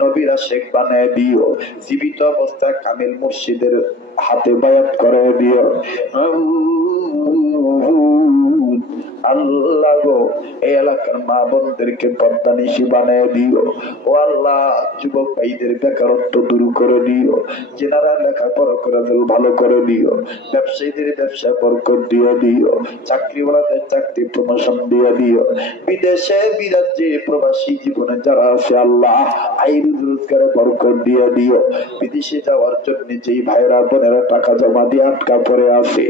নবীরা শেখ বানায় দিও, জীবিত অবস্থায় কামিল মুর্শিদের হাতে বায়াত করে দিও আল্লাহ গো। এই এলাকার মা বোনদেরকে পদ্মানিশী বানিয়ে দিও ও আল্লাহ। যুবক ভাইদের বেকারত্ব দূর করে দিও, যেনারা লেখাপড়া করে ভালো করে দিও, ব্যবসায়ীদের ব্যবসা বরকত দিয়ে দিও, চাকরিওয়ালাদের চাকরি প্রমোশন দিয়ে দিও, বিদেশে বিরাজ্যে প্রবাসী জীবনে যারা আছে আল্লাহ আয় রোজগারে বরকত দিয়ে দিও। বিদেশে যাওয়ার জন্য যেই ভাইরা বোনেরা টাকা জমা দিয়ে আটকা পড়ে আছে,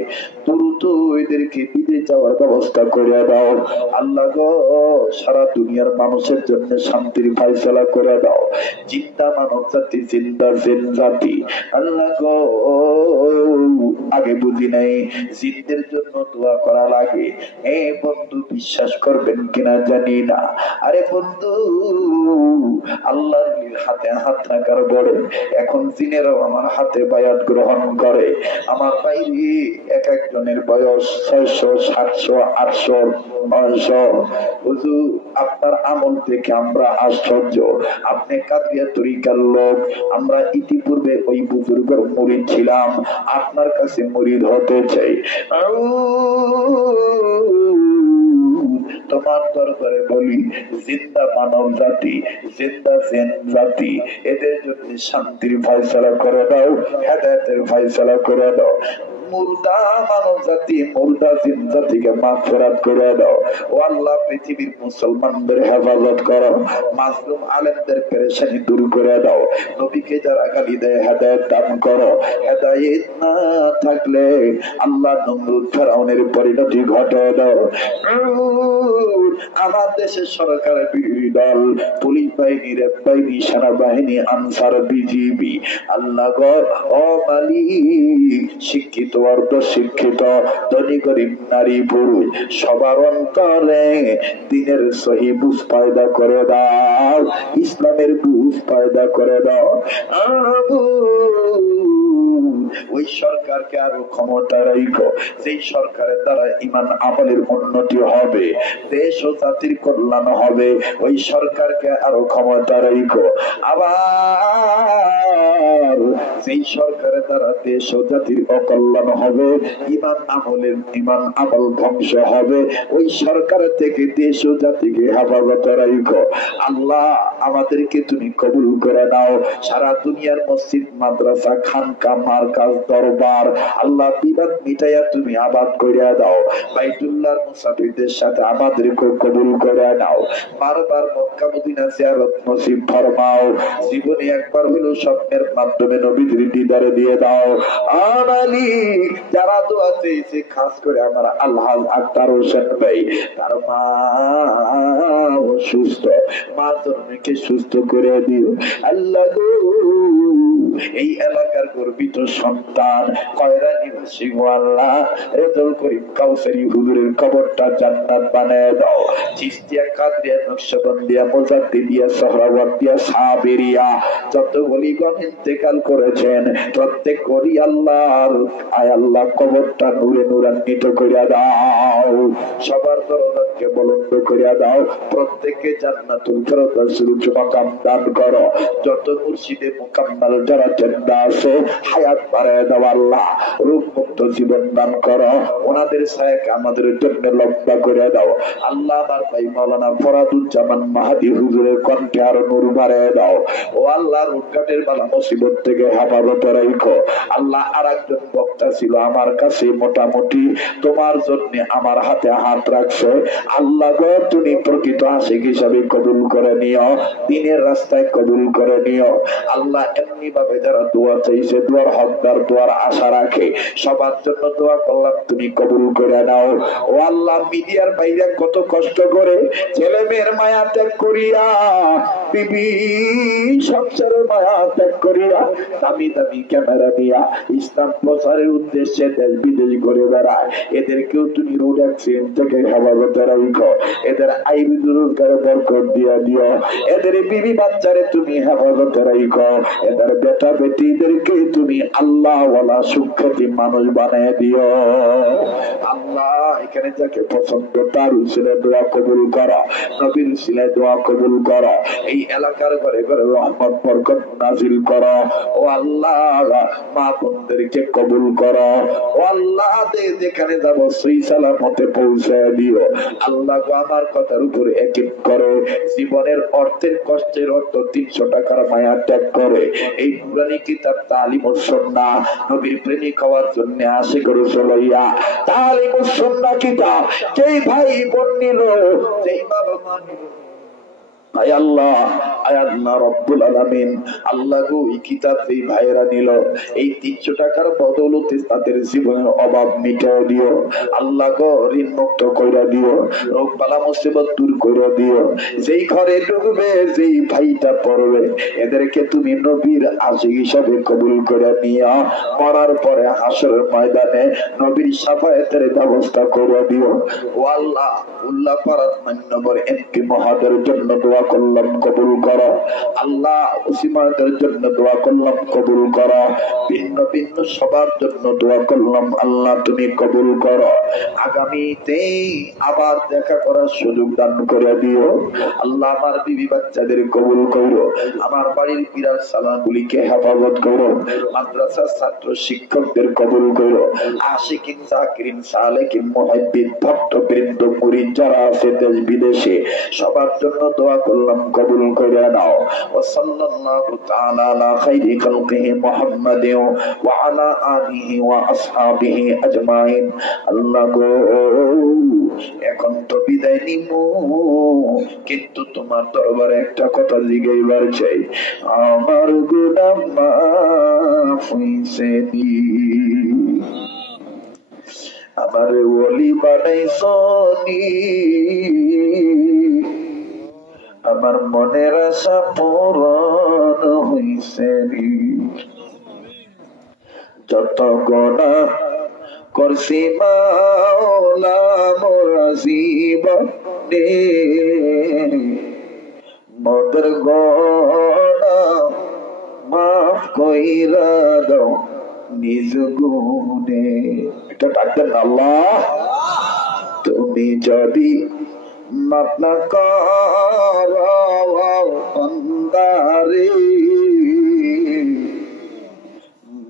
দ্রুত এদেরকে বিদেশ যাওয়ার ব্যবস্থা করে দাও আল্লাহ গো। সারা দুনিয়ার মানুষের জন্য শান্তির ফয়সালা করে দাও। জিন্দা মানব জাতি, জিন্দা জিন জাতি আল্লাহ গো। আগে বুঝি নাই জিনদের জন্য দোয়া করা লাগে, এ বন্ধু বিশ্বাস করবেন কিনা জানি না। আরে বন্ধু, আল্লাহর হাতে হাত রাখার বড়, এখন জিনেরাও আমার হাতে বায়াত গ্রহণ করে। আমার বাইরে এক একজনের বয়স 600, 700, 800, 900। হুজুর আপনার আমল থেকে আমরা আশ্চর্য, আপনি কাদিয়া তরিকার লোক, আমরা ইতিপূর্বে ওই বুজুর্গের মুরিদ ছিলাম, আপনার কাছে মুরিদ হতে চাই। তোমার দরবারে বলি জিন্দা মানব জাতি, জিন্দা জিন জাতি, এদের জন্য শান্তির ফয়সালা করে দাও, হেদায়েতের ফয়সালা করে দাও। মুর্দা মানব জাতি, মুর্দা জিন জাতিকে মাগফিরাত করে দাও ও আল্লাহ। পৃথিবীর মুসলমানদের হেফাজত করো, মাজলুম আলেমদের পেরেশানি দূর করে দাও। নবীকে যারা গালি দেয় হেদায়েত দান করো, হেদায়েত না থাকলে আল্লাহ নমরুদ ফেরাউনের পরিণতি ঘটায় দাও। আমার দেশের সরকারের বিরোধী দল, পুলিশ বাহিনী, রেব বাহিনী, সেনাবাহিনী, আনসার, বিজিবি আল্লাহ গো ও মালিক, শিক্ষিত অর্ধ শিক্ষিত, ধনী গরিব, নারী পুরুষ, সবার অন্তরে দিনের সহি বুঝ পয়দা করে দাও, ইসলামের বুঝ পয়দা করে দাও। ওই সরকারকে আরো ক্ষমতা রাখো, যেই সরকারের দ্বারা ইমান আমলের উন্নতি হবে, দেশ ও জাতির কল্যাণ হবে, ওই সরকারকে আরো ক্ষমতা রাখো। আবার যেই সরকারের দ্বারা দেশ ও জাতির অকল্যাণ হবে, ইমান আমল ধ্বংস হবে, ওই সরকার থেকে দেশ ও জাতিকে হেফাজত রাখো। আল্লাহ আমাদেরকে তুমি কবুল করে নাও। সারা দুনিয়ার মসজিদ, মাদ্রাসা, খানকা, মারকাজ, দরবার আল্লাহ বিবাদ মিটাইয়া তুমি আবাদ করিয়া দাও। বাইতুল্লাহর মুসাফিরদের সাথে আমাদেরকে কবুল করে নাও। বারবার মক্কা মদিনা জিয়ারত নসিব ফরমাও। জীবনে একবার হলো স্বপ্নের মাধ্যমে নবীর দিদারে দিয়ে দাও। আমালি যারা দোয়া চেয়েছে, খাস করে আমার আলহাজ আক্তার হোসেন ভাই, তার মা অসুস্থ, মা জননীকে সুস্থ করে দিও আল্লাহ গো। এই এলাকার গর্বিত সন্তান কয়রা নিবাসী গো আল্লাহ, রেজল করিম কাউসারি হুজুরের কবরটা জান্নাত বানায় দাও। চিশতিয়া, কাদরিয়া, নকশবন্দিয়া, মুজাদ্দিদিয়া, সোহরাওয়ার্দিয়া, সাবেরিয়া যত ওলিগণ ইন্তেকাল করেছেন, প্রত্যেক ওলি আল্লাহর আয় আল্লাহ কবরটা নূরে নূরান্বিত করে দাও। সবার দরজা মাকামকে বুলন্দ করিয়া দাও, প্রত্যেককে জান্নাতুল ফেরদাউসের উচ্চ মাকাম দান করো। যত মুর্শিদে মুকাম্মাল যারা জিন্দা আছে হায়াত বাড়ায় দাও আল্লাহ, রোগ মুক্ত জীবন দান করো, ওনাদের সায়াকে আমাদের জন্য লম্বা করে দাও আল্লাহ। আমার ভাই মাওলানা ফরাদুজ্জামান মাহাদি হুজুরের কণ্ঠে আরো নূর বাড়ায় দাও ও আল্লাহ। রুটঘাটের বালা মুসিবত থেকে হেফাজত রাখো আল্লাহ। আর একজন বক্তা ছিল আমার কাছে, মোটামুটি তোমার জন্য আমার হাতে হাত রাখছে আল্লাহ গো, তুমি প্রকৃত আশিক হিসাবে কবুল করে নিও, দিনের রাস্তায় কবুল করে নিও আল্লাহ। এমনি ভাবে যারা দোয়া চাইছে, দোয়ার হকদার, দোয়ার আশা রাখে, সবার জন্য দোয়া করলাম, তুমি কবুল করে নাও ও আল্লাহ। মিডিয়ার বাইরে কত কষ্ট করে ছেলে মেয়ের মায়া ত্যাগ করিয়া, বিবি সংসারের মায়া ত্যাগ করিয়া, দামি দামি ক্যামেরা দিয়া ইসলাম প্রচারের উদ্দেশ্যে দেশ বিদেশ ঘুরে বেড়ায়, এদেরকেও তুমি রোড অ্যাক্সিডেন্ট থেকে হেফাজতে রাখো, এদের আয় রোজগারে বরকত দিয়া দিও, এদের বিবি বাচ্চারে তুমি হেফাজতে রাখো, এদের বেটা বেটিদেরকে তুমি আল্লাহ ওয়ালা সুখ্যাতি মানুষ বানিয়ে দিও আল্লাহ। এখানে যাকে পছন্দ তার উসিলায় দোয়া কবুল করো, নবীর উসিলায় দোয়া কবুল করো, এই এলাকার ঘরে ঘরে রহমত বরকত নাজিল করো ও আল্লাহ। মা বোনদেরকে কবুল করো ও আল্লাহ, যেখানে যাবো সেই সালামতে পৌঁছায় দিও আল্লাহ গো। আমার কথার উপরে একিন করো, জীবনের অর্থের কষ্টের অর্থ 300 টাকার মায়া ত্যাগ করে এই পুরানি কিতাব তালিম ও সুন্নাহ নবীর প্রেমিক হওয়ার জন্য আশিক রাসূল হইয়া তালিম ও সুন্নাহ কিতাব যেই ভাই বোন নিল, যেই বাবা মা নিল, আয় আল্লাহ, আয় আল্লাহ রব্বুল আলামিন, আল্লাহ গো এই কিতাব এই ভাইয়েরা নিল, এই 300 টাকার বদৌলতে তাদের জীবনের অভাব মিটাও দিও আল্লাহ গো, ঋণ মুক্ত কইরা দিও, রোগ বালা মুসিবত দূর কইরা দিও। যেই ঘরে ঢুকবে, যেই ভাইটা পড়বে, এদেরকে তুমি নবীর আশিক হিসাবে কবুল করে নিও, মরার পরে হাসরের ময়দানে নবীর শাফায়াতের ব্যবস্থা করে দিও ও আল্লাহ। উল্লাহ পারাত মান্যবর এমপি মহাদের জন্য দোয়া করলাম, কবুল করো আল্লাহ। উসিমাদের জন্য দোয়া করলাম, কবুল করো। ভিন্ন ভিন্ন সবার জন্য দোয়া করলাম আল্লাহ, তুমি কবুল করো। আগামীতে আবার দেখা করার সুযোগ দান করে দিও আল্লাহ। আমার বিবি বাচ্চাদের কবুল করো, আমার বাড়ির বিরাট সালামগুলিকে হেফাজত করো, মাদ্রাসার ছাত্র শিক্ষকদের কবুল করো, আশিকিন জাকিরিন সালেকিন মুহিব্বিন ভক্তবৃন্দ মুরিদ যারা আছে দেশ বিদেশে সবার জন্য দোয়া করলাম, কবুল করে নাও। ওয়া সাল্লাল্লাহু তাআলা আলা খাইরি খালকিহি মুহাম্মাদিন ওয়া আলা আলিহি ওয়া আসহাবিহি আজমাইন। আল্লাহ গো, এখন তো বিদায় নিব, কিন্তু তোমার দরবারে একটা কথা জিজ্ঞাসা চাই, আমার গুনাহ মাফ হইছে নি? আমার ওলি বানাইছনি, আমার মনের আশা পূরণ হইছে নি? যত গুনাহ করছি মাওলা মোরা জীবনে, মোদের গুনাহ মাফ কইরা দাও নিজ গুণে। এটা ডাকতেন আল্লাহ, তুমি যদি মাফ না করো বান্দারে,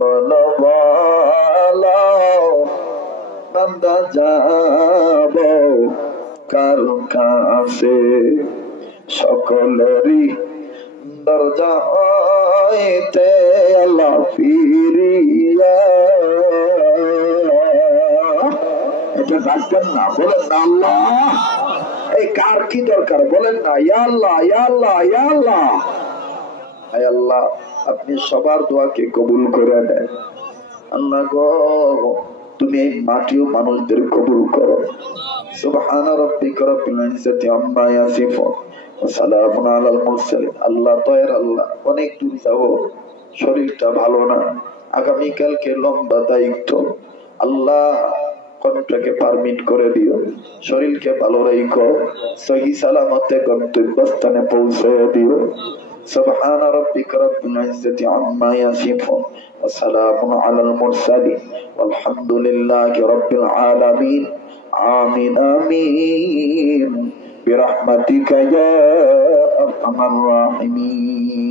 বলো বলো বান্দা যাব কার কাছে? সকলেরই দরজা হইতে আল্লাহ ফিরিয়া। এটা ডাকবেন না, বলেন না আল্লাহ। এই কার কি দরকার বলেন না, ইয়া আল্লাহ, ইয়া আল্লাহ, ইয়া আল্লাহ। আয় আল্লাহ, আপনি সবার দোয়াকে কবুল করে নেন আল্লাহ গো। তুমি এই মাটিও মানুষদের কবুল করো। সুবহানা রাব্বিকা রাব্বিল ইজ্জাতি আম্মা ইয়াসিফুন ওয়া সালামুন আলাল মুরসালিন। আল্লাহ দয়ার আল্লাহ, অনেক দূর যাবো, শরীরটা ভালো না, আগামী কালকে লম্বা দায়িত্ব আল্লাহ, কণ্ঠটাকে পারমিট করে দিও, শরীরকে ভালো রাখো, সহি সালামতে গন্তব্যস্থানে পৌঁছে দিও। সুবহান রাব্বিকা রাব্বিল ইজ্জাতি আম্মা ইয়াসিফুন ওয়া সালামুন আলাল মুরসালিন ওয়ালহামদুলিল্লাহি রাব্বিল আলামিন। আমিন আমিন বিরহমাতিকা ইয়া আরহামার রাহিমিন।